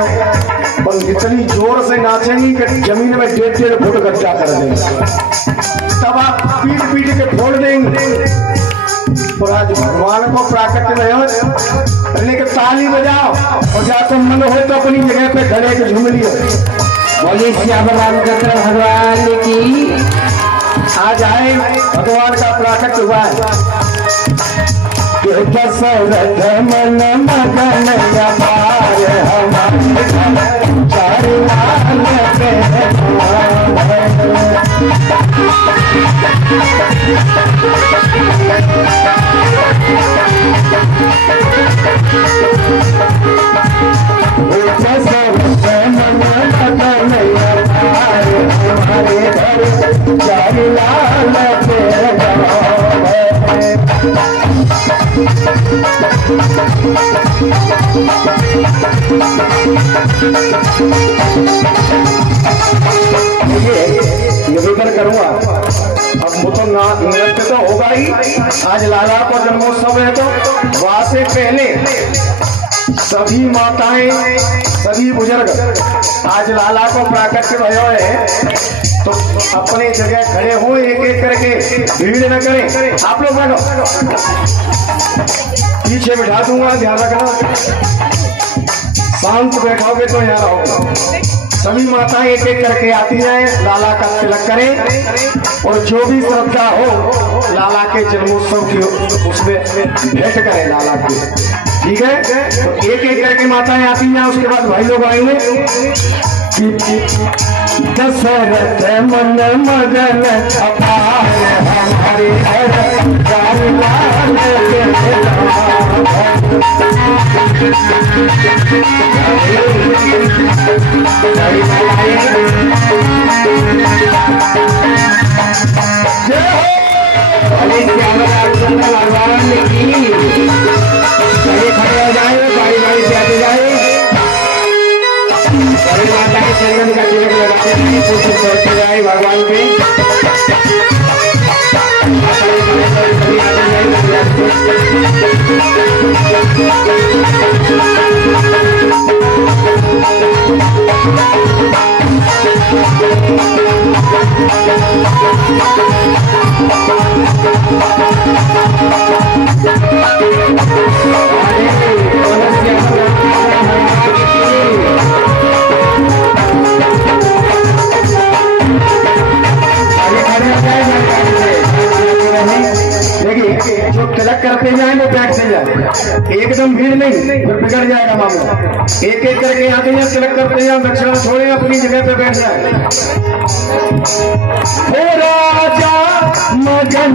और इतनी जोर से नाचेंगी कि जमीन में 1.5 फुट गड्ढा कर देंगे, तब आप पीट पीट के फोड़ देंगे। और आज भगवान को प्राकट्य में हो के ताली बजाओ और जाकर मन हो तो अपनी जगह पे खड़े के झूम लियो। बोलिए श्याम रामचंद्र भगवान की। आज आए भगवान का प्राकट्य हुआ है। दशरथ मन मगन अपार हमारे चार लाल पैदा भर। चारी लाल के निवेदन करूंगा। अब मुझको नृत्य तो होगा ही, आज लाला को जन्मोत्सव है, तो वहां से पहले सभी माताएं सभी बुजुर्ग आज लाला को प्राकट्य भयो है, तो अपने जगह खड़े हो, एक एक करके भीड़ न करें। आप लोग बैठो, पीछे बिठा दूंगा, ध्यान रखना, शांत बैठोगे तो यहाँ रहोगे। सभी माताएं एक एक करके आती जाएं, लाला का तिलक करें, और जो भी श्रद्धा हो लाला के जन्मोत्सव की उसमें भेंट करें लाला की, ठीक है। तो एक एक करके माताएं आती जाएं, उसके बाद भाई लोग आएंगे। दशरथ मन मगन अपार हमारे भगवान की खड़े खड़े हो जाए, बारी बारी से आते जाए, माता के चंदन का तिलक लगाते हैं, कोशिश करते जाए भगवान पे। जो तिलक करते जाए वो बैठते जाए, एकदम भीड़ नहीं, फिर बिगड़ जाएगा मामला। एक एक करके आते हैं, तिलक करते जाए, दक्षिणा छोड़े, अपनी जगह पे बैठ जाए। ओ राजा मगन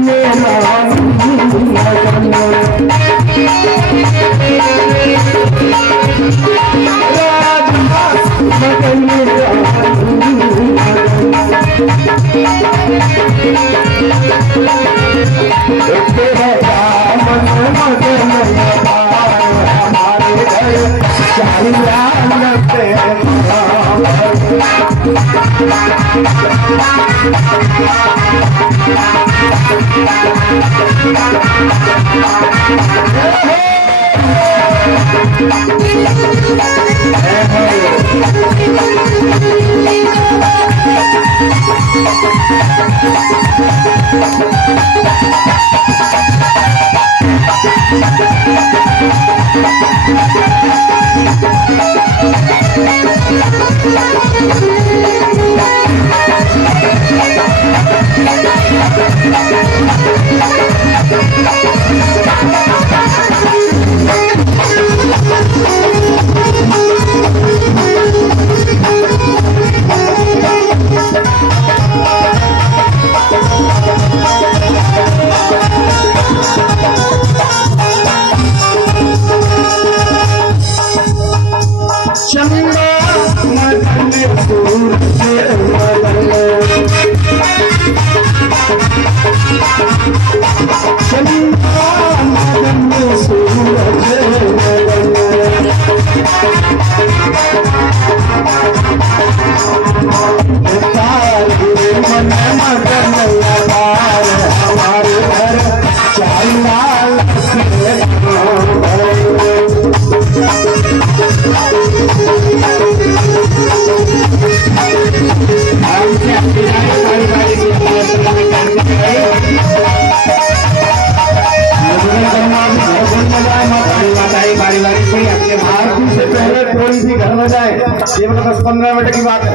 कोई भी घर में जाए, केवल 10-15 मिनट की बात है।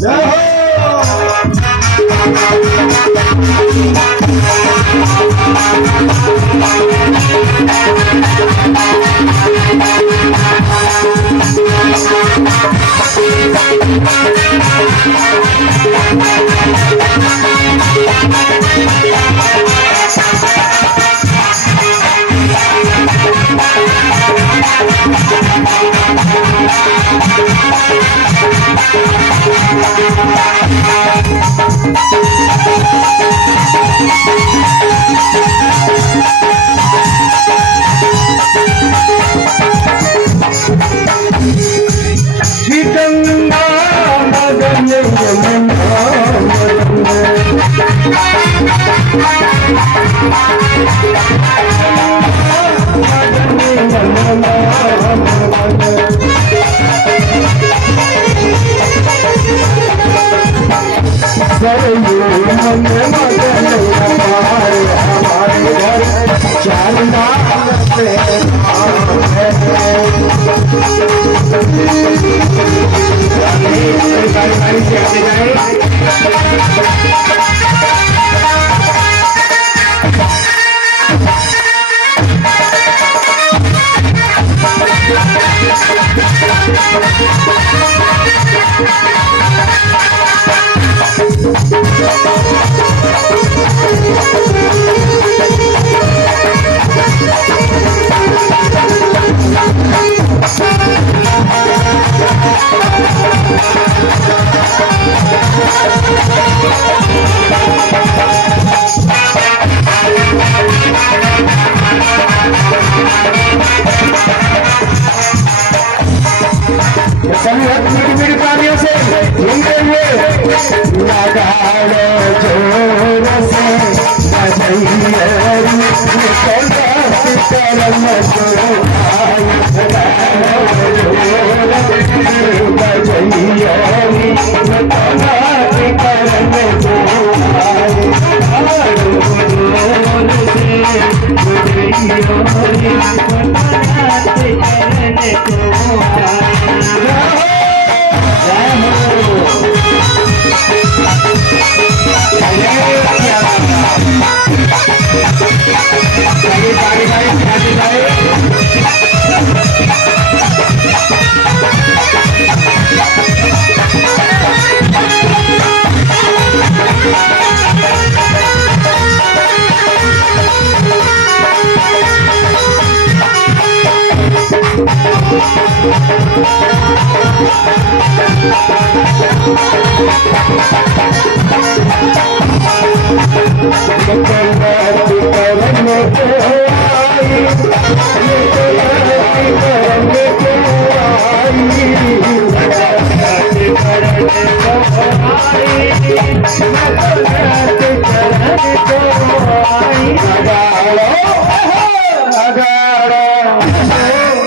जय हो। सभी मीठी मीठी प्राणियों से घूमते हुए लगाड़ो जोर से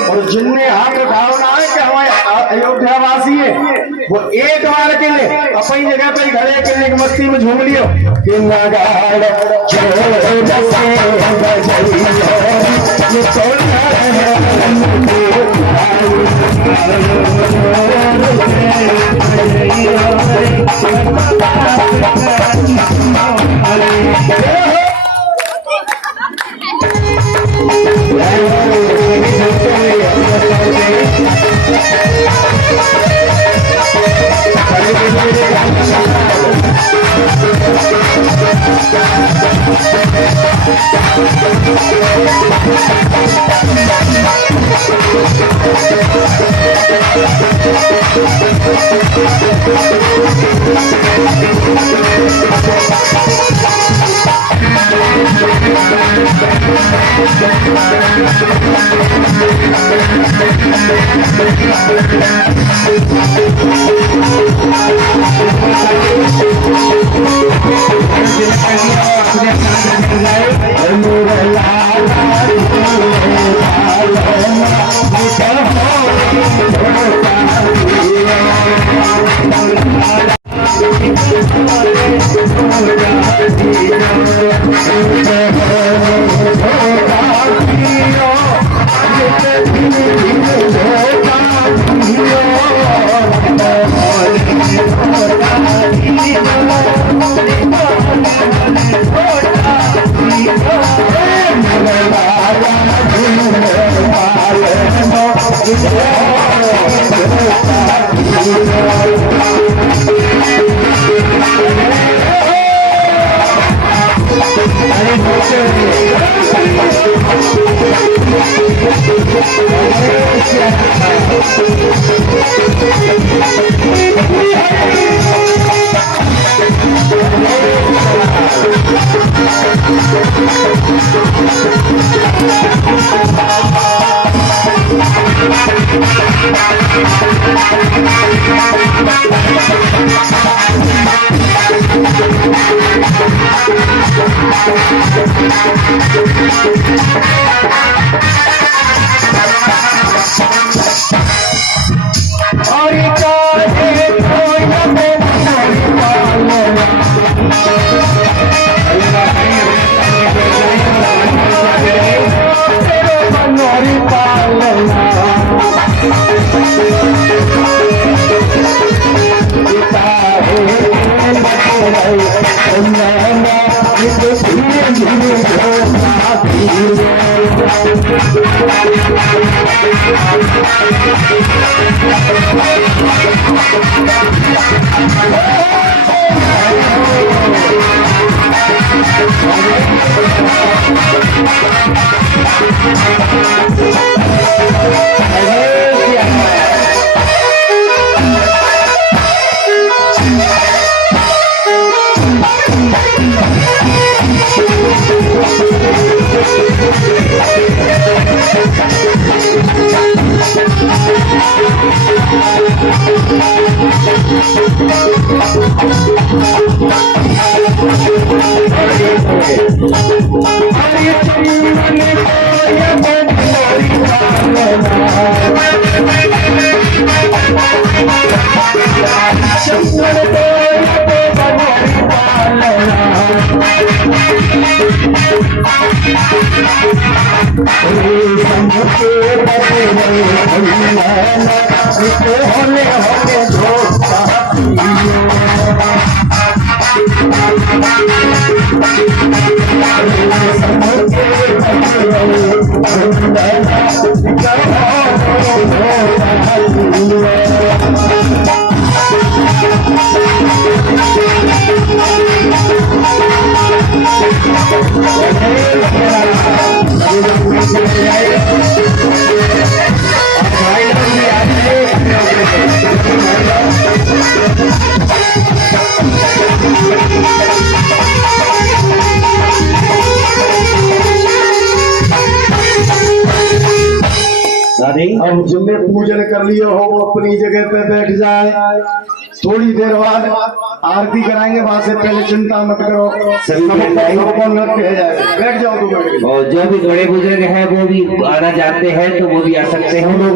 और जिनने हम भावना है कि हमारे अयोध्यावासी है वो एक बार के लिए अपनी जगह पे घरे के लिए मस्ती में झूम लियो कि नगाड़ अब जिनने पूजन कर लिया हो वो अपनी जगह पे बैठ जाए। थोड़ी देर बाद आरती कराएंगे, वहां से पहले चिंता मत करो, बैठ जाओ तुम। और जो भी बड़े बुजुर्ग हैं वो भी आना चाहते हैं तो वो भी आ सकते हैं, लोग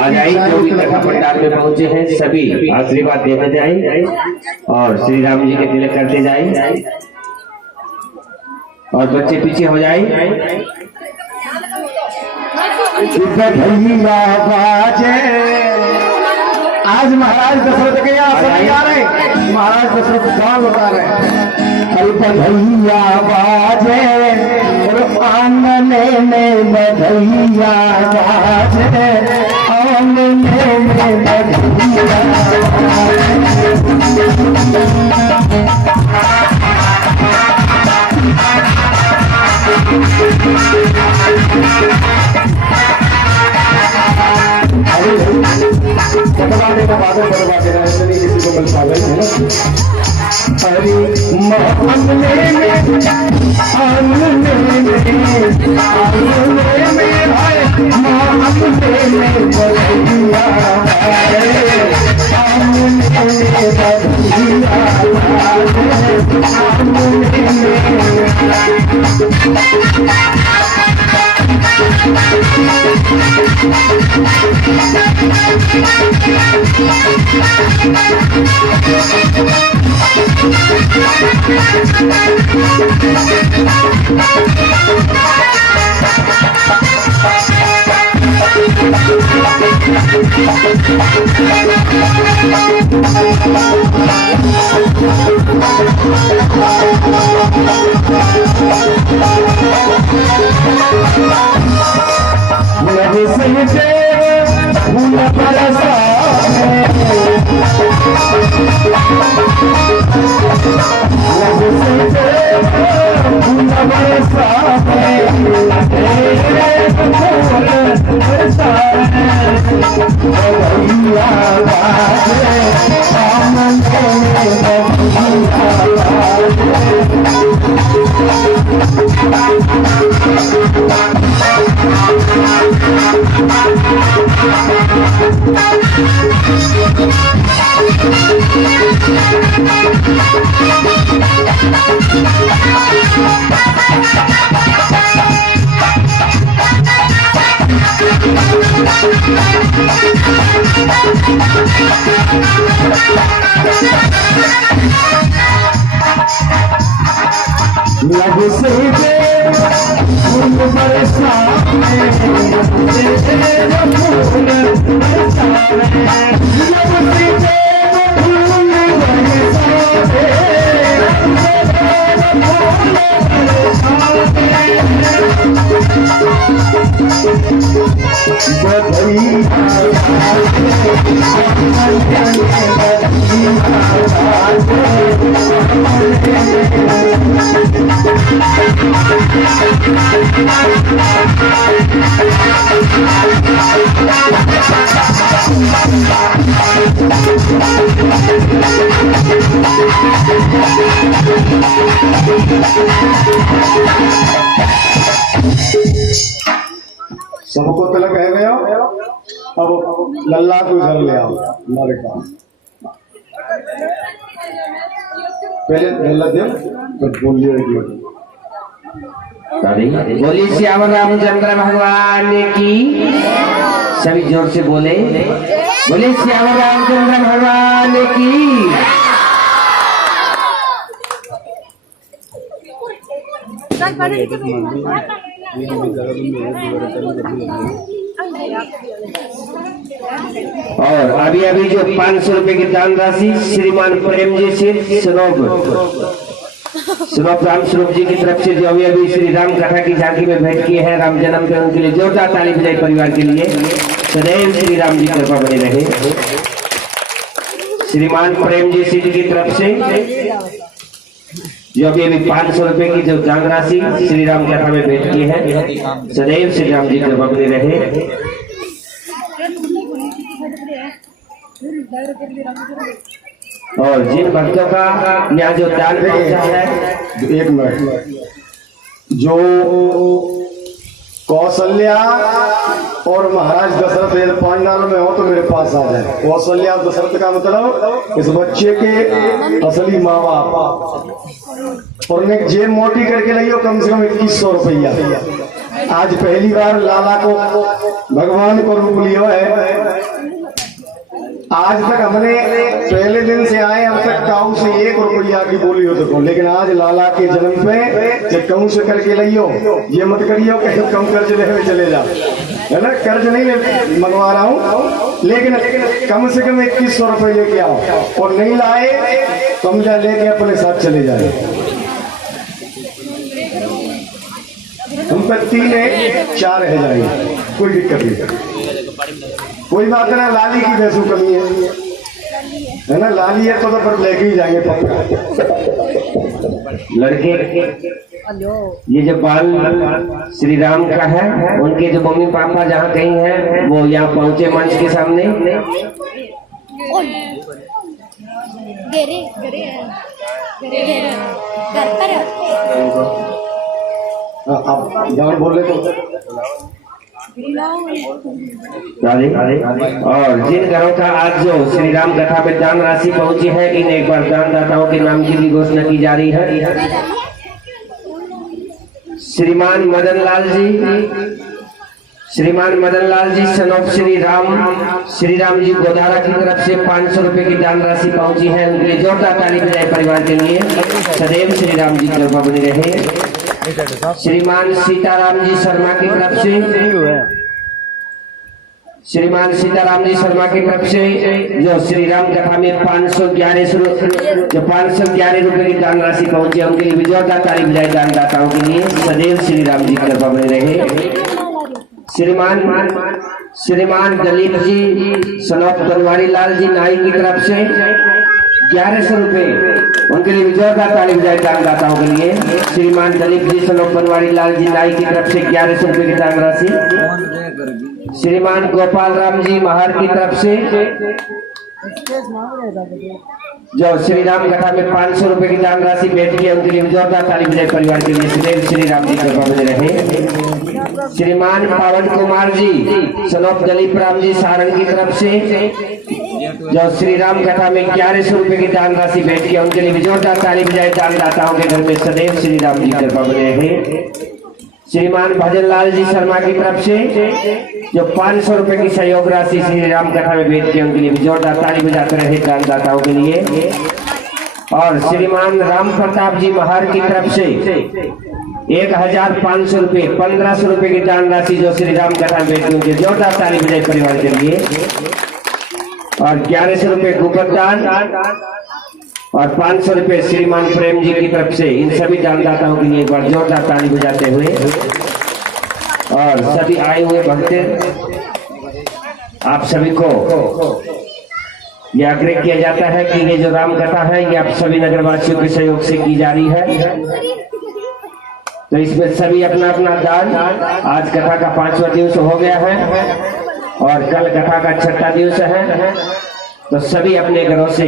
आ जाए। जो भी कथा पंडाल में पहुंचे हैं सभी आशीर्वाद देते जाए और श्री राम जी के तिलक करते जाए और बच्चे पीछे हो जाए। आज महाराज दशरथ के यहाँ सभी आ रहे, महाराज दशरथ कौन बता रहे। बधैया बाजे और आंगने में बधैया बाजे, आंगने में बधैया हरी मोहम्मद लग से फूल बरसाने तेरे फूल बरसाने जब से फूल बरसाने सबको तलक है गया। अब लल्ला को घर ले आओ लड़का, पहले लल्ला दे तो बोलिए। बोलिए श्याम रामचंद्र भगवान की, सभी जोर से बोले। बोलिए श्याम रामचंद्र भगवान की। और अभी अभी जो 500 रुपए की दान राशि श्रीमान प्रेम जी से स्वरूप राम स्वरूप जी की तरफ से जो अभी अभी श्री राम कथा की झांकी में भेंट किए हैं राम जन्म पे, उनके लिए जोरदार ताली बजाई परिवार के लिए। सदैव श्री राम जी कृपा बने रहे। श्रीमान प्रेम जी सिंह की तरफ से जो अभी अभी 500 रुपए की जो दान राशि श्री राम कथा में भेंट की है, सदैव श्री राम जी कृपा बने रहे। और जिन भक्तों का यहाँ जो दान पहुंचा है, एक मिनट, जो कौशल्या और महाराज दशरथ यदि पांडाल में हो तो मेरे पास आ जाए। कौशल्या और दशरथ का मतलब इस बच्चे के असली माँ बाप, और ने जेब मोटी करके लियो कम से कम 2100 रुपया। आज पहली बार लाला को भगवान को रूप लियो है। आज तक हमने पहले दिन से आए अब तक काऊ से 1 रुपया की बोली हो तो, लेकिन आज लाला के जन्म पे जब कहूँ से करके लियो, ये मत करियो कि कम कर्ज ले हुए चले जाओ, है ना। कर्ज नहीं ले मंगवा रहा हूँ, लेकिन कम से कम 2100 रुपये लेके आओ, और नहीं लाए तो हम लेके अपने साथ चले जाए। हम पे 3 है 4 है जाएंगे, कोई दिक्कत नहीं, कोई बात ना। लाली की वैसू कमी है ना, लाली है तो फिर लेके ही जाएंगे पक्का। लड़के ये जो बाल श्री राम का है, उनके जो मम्मी पापा जहाँ कहीं हैं वो यहाँ पहुँचे मंच के सामने। आप जहाँ बोल रहे थे और जिन घरों का आज जो श्री राम कथा में दान राशि पहुंची है, इन एक बार दानदाताओं के नाम की भी घोषणा की जा रही है। श्रीमान मदन लाल जी सनोप श्री राम जी गोदारा की तरफ से 500 रुपए की दान राशि पहुंची है। उनके लिए जोरदार ताली बजाए परिवार के लिए। सदैव श्री राम जी कृपा बनी रहे। श्रीमान सीताराम जी शर्मा की तरफ से जो श्री राम कथा में 511 रुपए की दान राशि पहुंची है, उनके लिए जोरदार ताली बजाए दानदाताओं के लिए। सदैव श्री राम जी कृपा बने रहे। श्रीमान दलीप जी सनौत बनवारी लाल जी नाई की तरफ से 1100 रुपए, उनके लिए जोरदार ताली बजाए दानदाताओं के लिए। श्रीमान दलीप जी सनौत बनवारी लाल जी नाई की तरफ से 1100 रुपए की दान राशि। श्रीमान गोपाल राम जी महार की तरफ से जो श्री राम कथा में 500 रुपए की दान राशि भेंट की, उनके लिए जोरदार ताली बजाए परिवार के लिए। सदैव श्री राम जी कृपा बने रहे। श्रीमान पावन कुमार जी सनौत दलीप राम जी सारंग की तरफ से जो श्री राम कथा में 1100 रुपए की दान राशि भेंट की, उनके लिए जोरदार ताली बजाए दानदाताओं के घर में। सदैव श्री राम जी कृपा बने रहे। श्रीमान भजनलाल जी शर्मा की तरफ से जो 500 रुपए की सहयोग राशि श्री राम कथा में भेज के उनके लिए जोरदार ताली बजाते रहे दानदाताओं के लिए। और श्रीमान राम प्रताप जी महार की तरफ से 1500 रुपए 1500 रुपए की दान राशि जो श्री राम कथा में भेज के उनके जोरदार ताली बजाए परिवार के लिए। और 1100 रुपए गुप्त दान और 500 रुपए श्रीमान प्रेम जी की तरफ से इन सभी दानदाताओं के लिए एक बार जोरदार ताली बजाते हुए। और सभी आए हुए भक्त आप सभी को यह आग्रह किया जाता है कि ये जो राम कथा है ये आप सभी नगरवासियों के सहयोग से की जा रही है। तो इसमें सभी अपना अपना दान, आज कथा का 5वां दिवस हो गया है और कल कथा का 6वां दिवस है। तो सभी अपने घरों से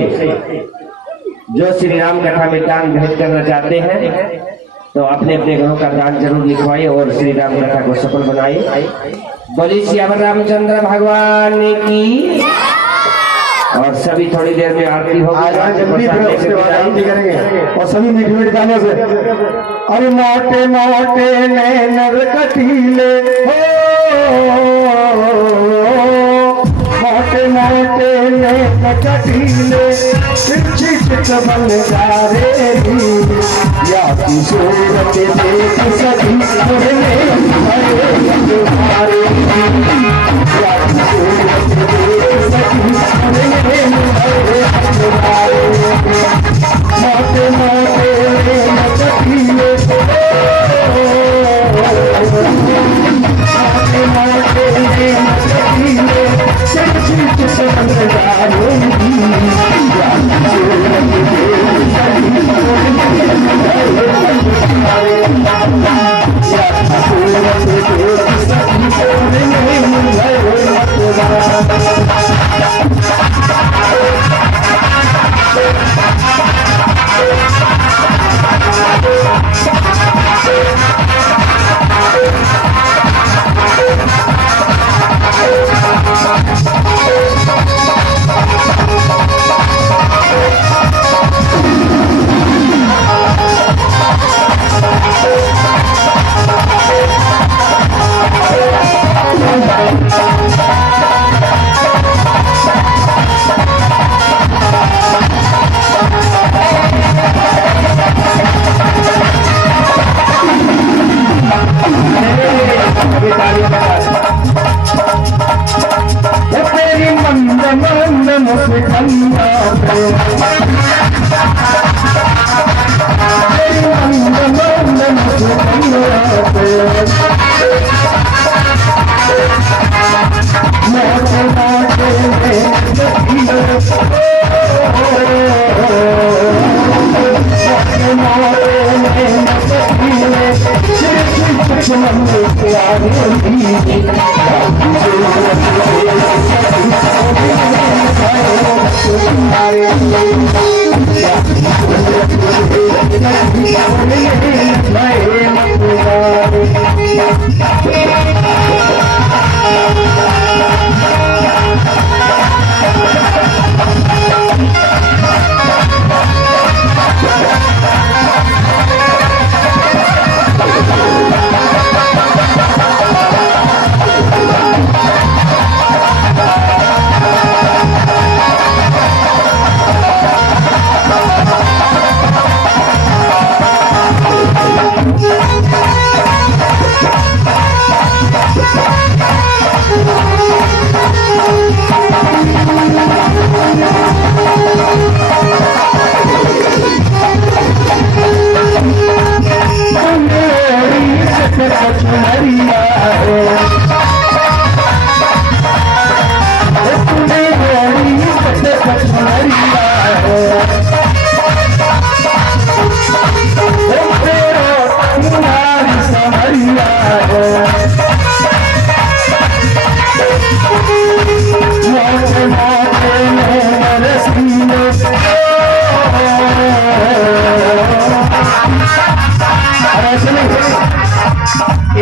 जो श्री राम कथा में दान भेंट करना चाहते हैं तो अपने अपने घरों का दान जरूर लिखवाए और श्री राम कथा को सफल बनाए। बोलिए श्याम रामचंद्र भगवान की। और सभी थोड़ी देर में आरती होगी करेंगे और सभी मीठी मीठी गाने से। अरे मोटे मोटे नैनर कटीले मोटे मोटे नैन कटीले बन जा रे या सूरत देख सभी तुम्हारे या सूरत देख सभी मोटे मोटे नचतीले मोटे मोटे नचतीले चिट से बन जा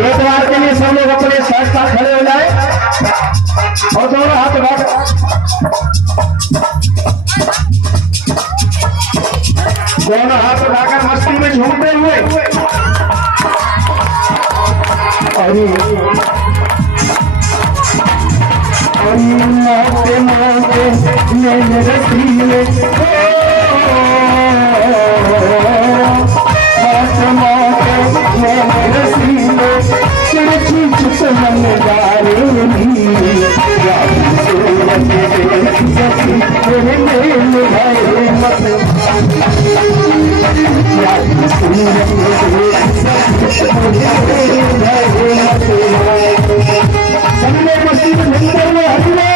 एक बार के लिए सब लोग अपने साथ साथ खड़े हो जाए और दोनों हाथ उठा दोनों हाथ उठाकर मस्ती में झूमते हुए हमारी मोते मोते नैन रसीले मोते मोते नैन रसीले चिड़ची चुपन गारेली सूरज सखी तेरे मेल भरे मत सबने मस्ती में निकल में हटले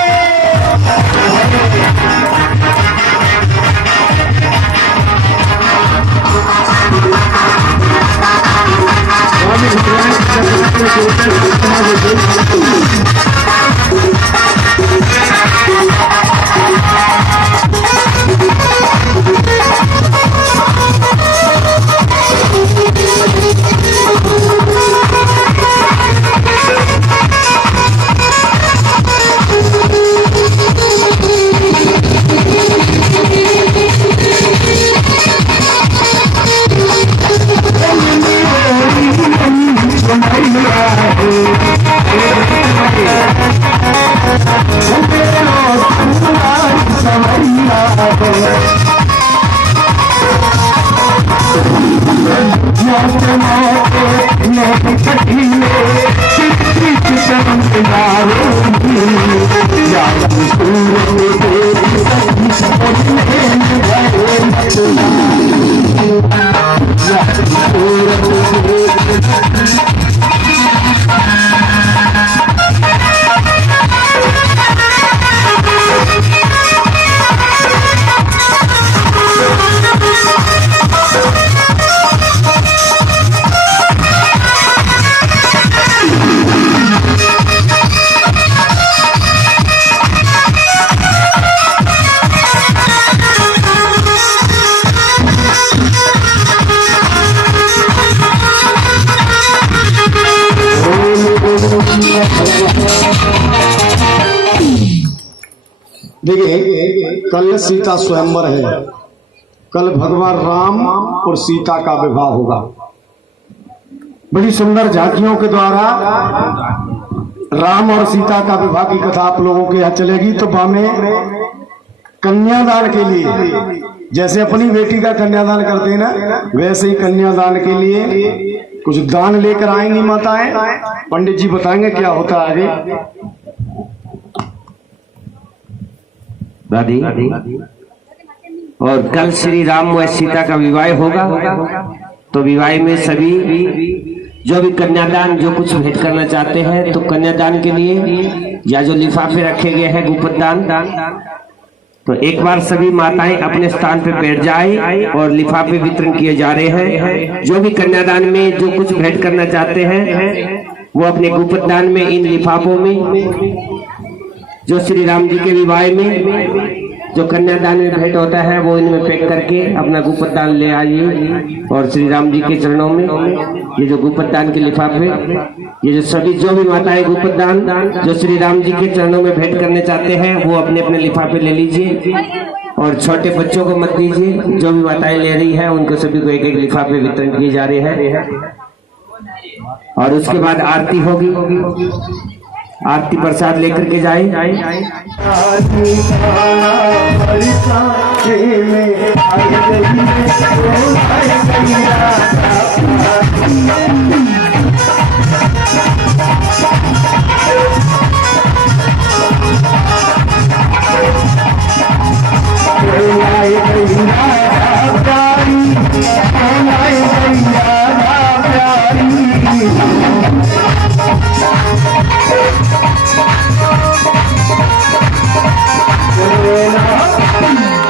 देखिए, कल सीता स्वयंवर है। कल भगवान राम और सीता का विवाह होगा। बड़ी सुंदर झांकियों के द्वारा राम और सीता का विवाह की कथा आप लोगों के यहाँ चलेगी। तो बामे कन्यादान के लिए, जैसे अपनी बेटी का कन्यादान करते हैं ना, वैसे ही कन्यादान के लिए कुछ दान लेकर आएंगी माताएं। पंडित जी बताएंगे क्या होता है आगे। दादी, और कल श्री राम व सीता का विवाह होगा। तो विवाह में सभी जो भी कन्यादान जो कुछ भेंट करना चाहते हैं, तो कन्यादान के लिए या जो लिफाफे रखे गए हैं गुप्तदान, तो एक बार सभी माताएं अपने स्थान पे बैठ जाए और लिफाफे वितरण किए जा रहे हैं। जो भी कन्यादान में जो कुछ भेंट करना चाहते हैं वो अपने गुप्तदान में इन लिफाफों में जो श्री राम जी के विवाह में जो कन्यादान में भेंट होता है वो इनमें पैक करके अपना गुप्तदान ले आइए। और श्री राम जी के चरणों में ये जो गुप्तदान के लिफाफे, ये जो सभी जो भी माताएं गुप्तदान जो श्री राम जी के चरणों में भेंट करने चाहते हैं वो अपने अपने लिफाफे ले लीजिए। और छोटे बच्चों को मत दीजिए, जो भी माताएं ले रही है उनको सभी को एक एक लिफाफे वितरण किए जा रहे हैं। और उसके बाद आरती होगी। आरती प्रसाद लेकर के जाए।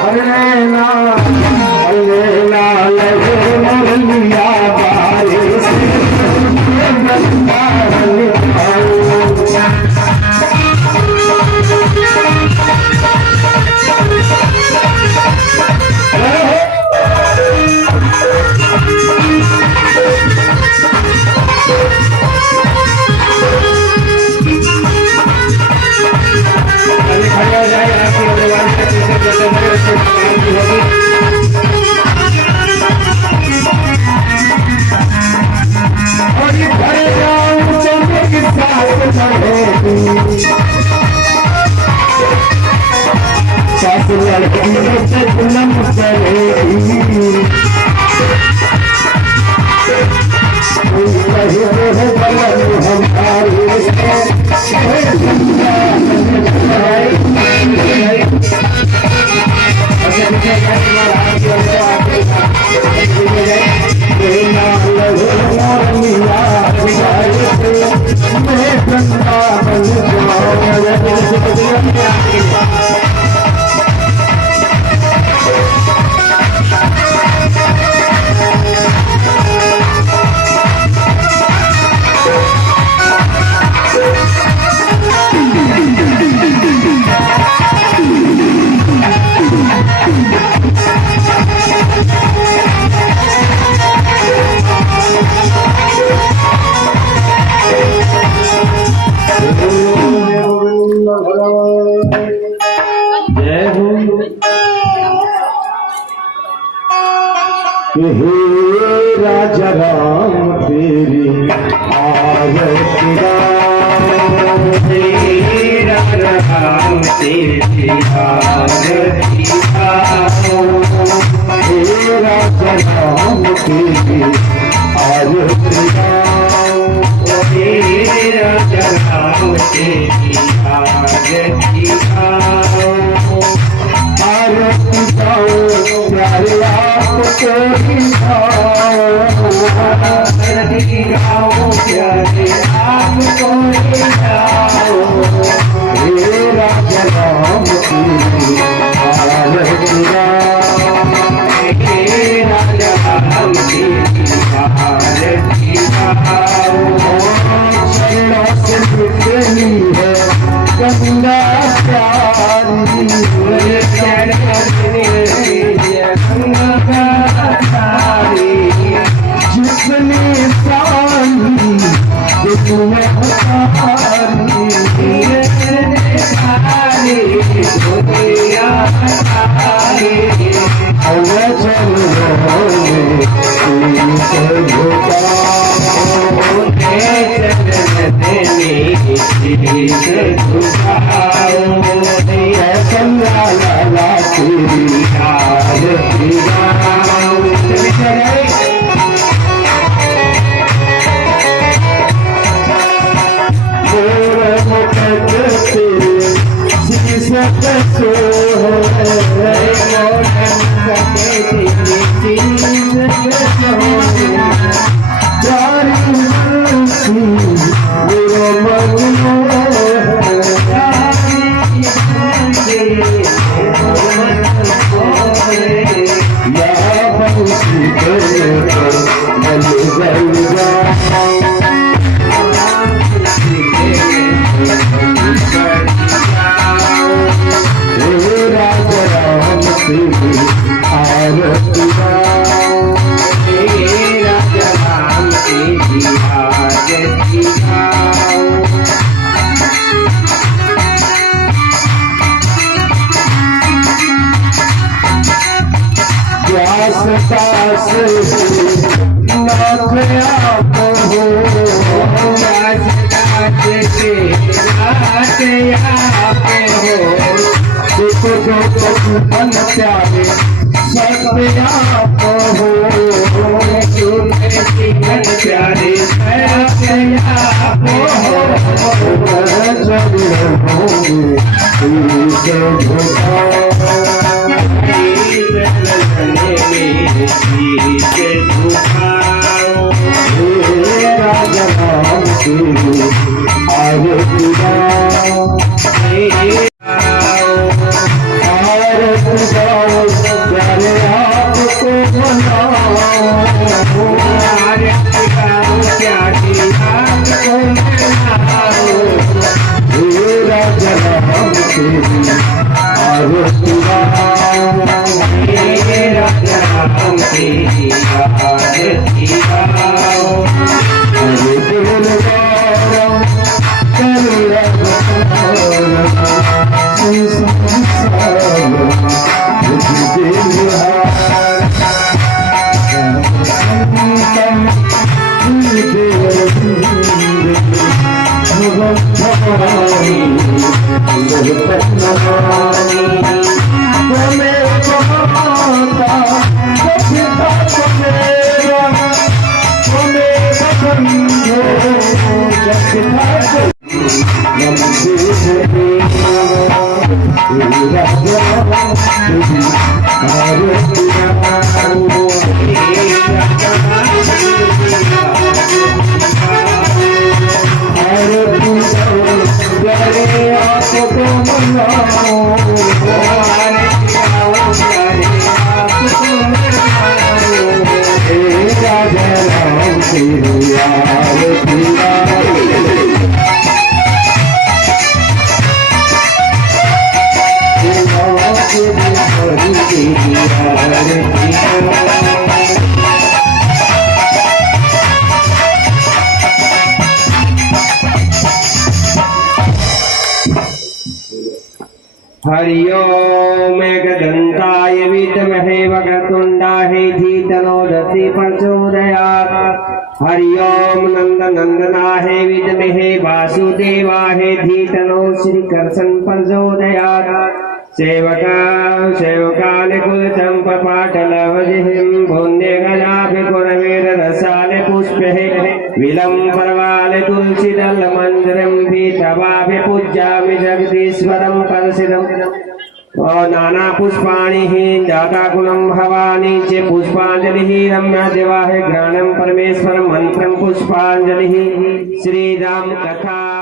हरे हे राजा राम तेरी आरती गाऊं, हे राजा राम तेरी आरती गाऊं, हे राजा राम तेरी आरती गाऊं, हे राजा राम तेरी आरती गाऊं, आरती गाऊं प्यारे आपको ही गाऊं, आरती गाऊं प्यारे आपको ही गाऊं, हे राजा राम तेरी आरती गाऊं, हे राजा राम तेरी आरती गाऊं, शरणों से मिटनी है गंगा प्यारी, जितने साली जितने प्यारे सब आप हो, प्यारे राजा राम तेरी आरती गाऊं, आरती गाऊं प्यारे आपको मनाऊं, हे राजा राम तेरी आरती गाऊं, अरे दिल वारा करुणा संसार मुझे दिलहार संतम हरि ओम एकदंताय विद्महे वक्रतुंडाय धीतनो प्रचोदयात्। हरि ओम नंदनंदनाय विद्महे वासुदेवाय धीतनो श्रीकृष्ण प्रचोदयात्। सेवकाले कुलचंप पाटलवजिहिं पुण्य गजाभिकुरवेद रसाले पुष्पे विलंबरवाले तुलसी दल मंदिरं पीठवाभि पूज्यामि जगदीश्वरं परसिदम्। नाना पुष्पाणि हि जाताकुलं भवानी च पुष्पांजलिः रम्या देवाः ज्ञानं परमेश्वरं मंत्रं पुष्पांजलिः। श्रीराम कथा।